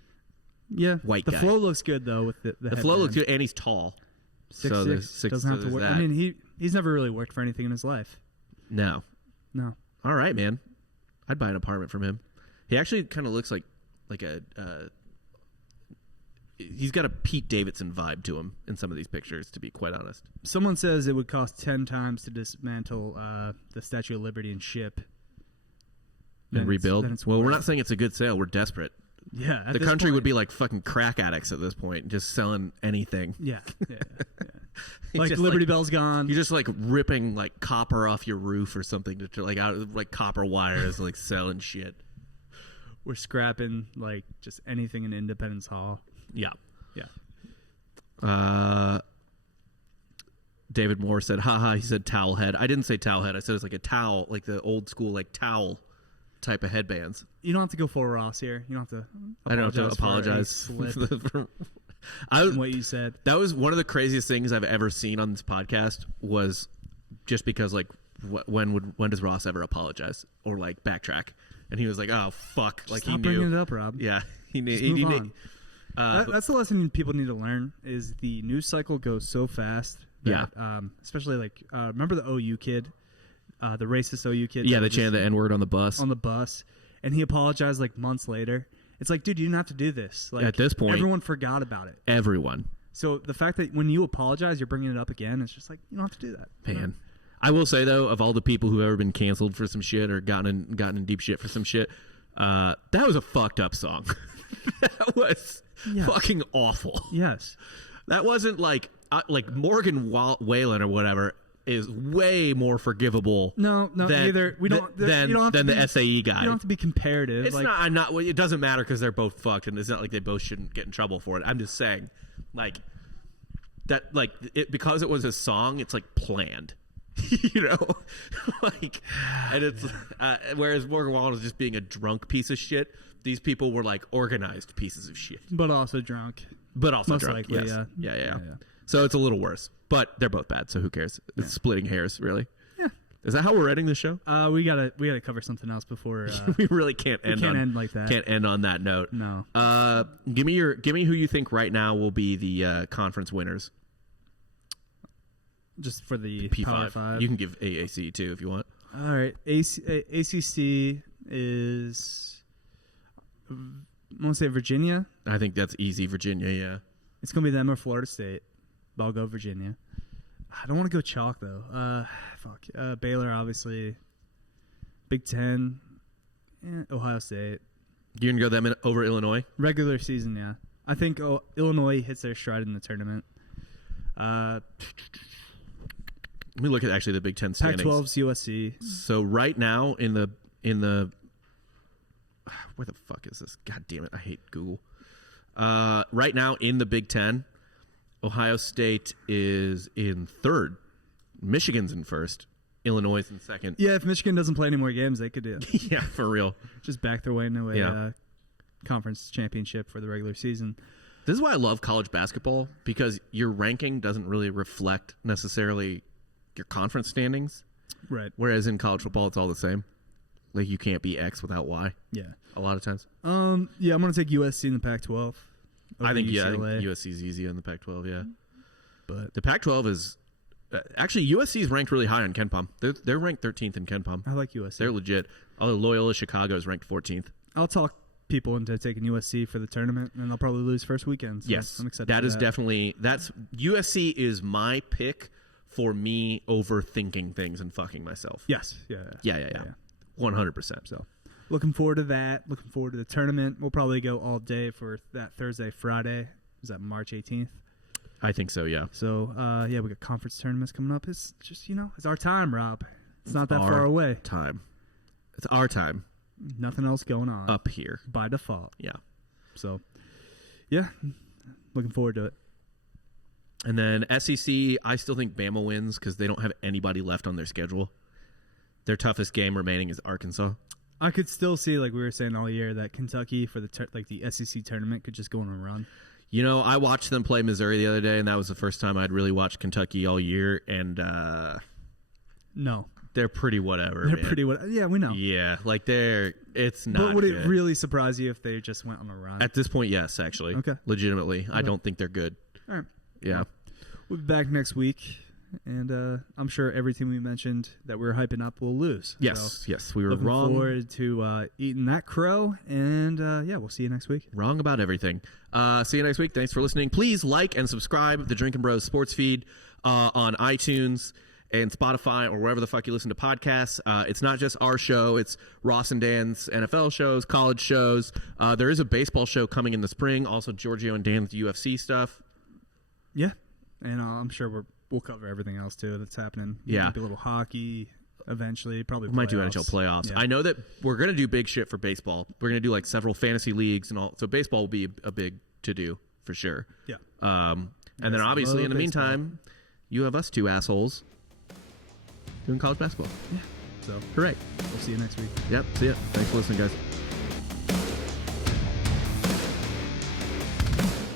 Yeah, white the guy. flow looks good though with the flow looks good, and he's tall. 6'6", doesn't have to work. that. I mean, he's never really worked for anything in his life. No. No. All right, man. I'd buy an apartment from him. He actually kind of looks like a. He's got a Pete Davidson vibe to him in some of these pictures, to be quite honest. Someone says it would cost 10 times to dismantle the Statue of Liberty and ship. And rebuild? Well, we're worth not saying it's a good sale. We're desperate. Yeah. The country would be like fucking crack addicts at this point, just selling anything. Yeah. Like Liberty Bell's gone. You're just like ripping like copper off your roof or something to like out of like copper wires, like selling shit. We're scrapping like just anything in Independence Hall. Yeah. Yeah. David Moore said, haha, he said towel head. I didn't say towel head. I said it's like a towel, like the old school like towel type of headbands. You don't have to go full Ross here. You don't have to I don't have to apologize for what you said. That was one of the craziest things I've ever seen on this podcast was just because like when does Ross ever apologize or like backtrack? And he was like, oh fuck, like Stop he knew. bringing it up, Rob. Yeah, he knew. Just move on. That's the lesson people need to learn is the news cycle goes so fast. That, especially like remember the OU kid, the racist OU kid. Yeah, they chanted the N-word on the bus. And he apologized like months later. It's like, dude, you didn't have to do this. Like at this point, everyone forgot about it. Everyone. So the fact that when you apologize, you're bringing it up again. It's just like you don't have to do that. Man, I will say though, of all the people who've ever been canceled for some shit or gotten in deep shit for some shit, that was a fucked up song. That was fucking awful. Yes, that wasn't like Morgan Whalen or whatever is way more forgivable. No, neither. We don't. Than the SAE guy. You don't have to be comparative. It's not. I'm not. It doesn't matter because they're both fucked, and it's not like they both shouldn't get in trouble for it. I'm just saying, like that, like it because it was a song. It's like planned, like, and it's whereas Morgan Wallen was just being a drunk piece of shit. These people were like organized pieces of shit, but also drunk. Most drunk. Likely, yes. Yeah. Yeah. So it's a little worse, but they're both bad. So who cares? It's splitting hairs, really. Yeah. Is that how we're ending the show? We gotta cover something else before. We really can't end. End like that. Can't end on that note. No. Give me who you think right now will be the conference winners. Just for the P5. Power 5. You can give AAC too if you want. All right. ACC is. I want to say Virginia. I think that's easy. Virginia, yeah. It's gonna be them or Florida State. But I'll go Virginia. I don't want to go chalk though. Baylor obviously. Big Ten. Ohio State. You're gonna go them over Illinois? Regular season, yeah. I think Illinois hits their stride in the tournament. Let me look at actually the Big Ten standings. Pac-12's USC. So right now in the where the fuck is this? God damn it! I hate Google. Right now in the Big Ten, Ohio State is in third. Michigan's in first. Illinois is in second. Yeah, if Michigan doesn't play any more games, they could do it. Yeah, for real. Just back their way into a conference championship for the regular season. This is why I love college basketball, because your ranking doesn't really reflect necessarily your conference standings. Right. Whereas in college football, it's all the same. Like, you can't be X without Y. Yeah. A lot of times. Yeah, I'm going to take USC in the Pac-12. I think UCLA. USC's easy in the Pac-12, yeah. But the Pac-12 is Actually, USC is ranked really high on KenPom. They're ranked 13th in KenPom. I like USC. They're legit. Although Loyola Chicago is ranked 14th. I'll talk people into taking USC for the tournament, and they'll probably lose first weekend. So Yes, I'm excited. that for is definitely USC is my pick for me overthinking things and fucking myself. Yes. Yeah. 100%. So looking forward to that. Looking forward to the tournament. We'll probably go all day for that Thursday, Friday. Is that March 18th? I think so. Yeah. So we got conference tournaments coming up. It's just it's our time, Rob. It's not that far away. It's our time. Nothing else going on up here by default. Yeah. So, yeah, looking forward to it. And then SEC, I still think Bama wins because they don't have anybody left on their schedule. Their toughest game remaining is Arkansas. I could still see, like we were saying all year, that Kentucky for the SEC tournament could just go on a run. You know, I watched them play Missouri the other day, and that was the first time I'd really watched Kentucky all year. And no. They're pretty whatever. They're man. pretty whatever. Yeah, we know. Yeah, like it's not. But would good. it really surprise you if they just went on a run? At this point, yes, actually. Okay. Legitimately. I don't think they're good. All right. Yeah. We'll be back next week, and I'm sure everything we mentioned that we were hyping up will lose. Yes, yes, we were looking wrong. Looking forward to eating that crow, and we'll see you next week. Wrong about everything. See you next week. Thanks for listening. Please like and subscribe the Drinkin Bros sports feed on iTunes and Spotify or wherever the fuck you listen to podcasts. It's not just our show. It's Ross and Dan's NFL shows, college shows. There is a baseball show coming in the spring. Also, Giorgio and Dan's UFC stuff. Yeah. And I'm sure we'll cover everything else, too, that's happening. Yeah. Maybe a little hockey eventually. Probably we might do NHL playoffs. Yeah. I know that we're going to do big shit for baseball. We're going to do like several fantasy leagues and all. So baseball will be a big to-do for sure. Yeah. And then obviously in the meantime, you have us two assholes doing college basketball. Yeah. So, hooray. we'll see you next week. Yep. See ya. Thanks for listening, guys.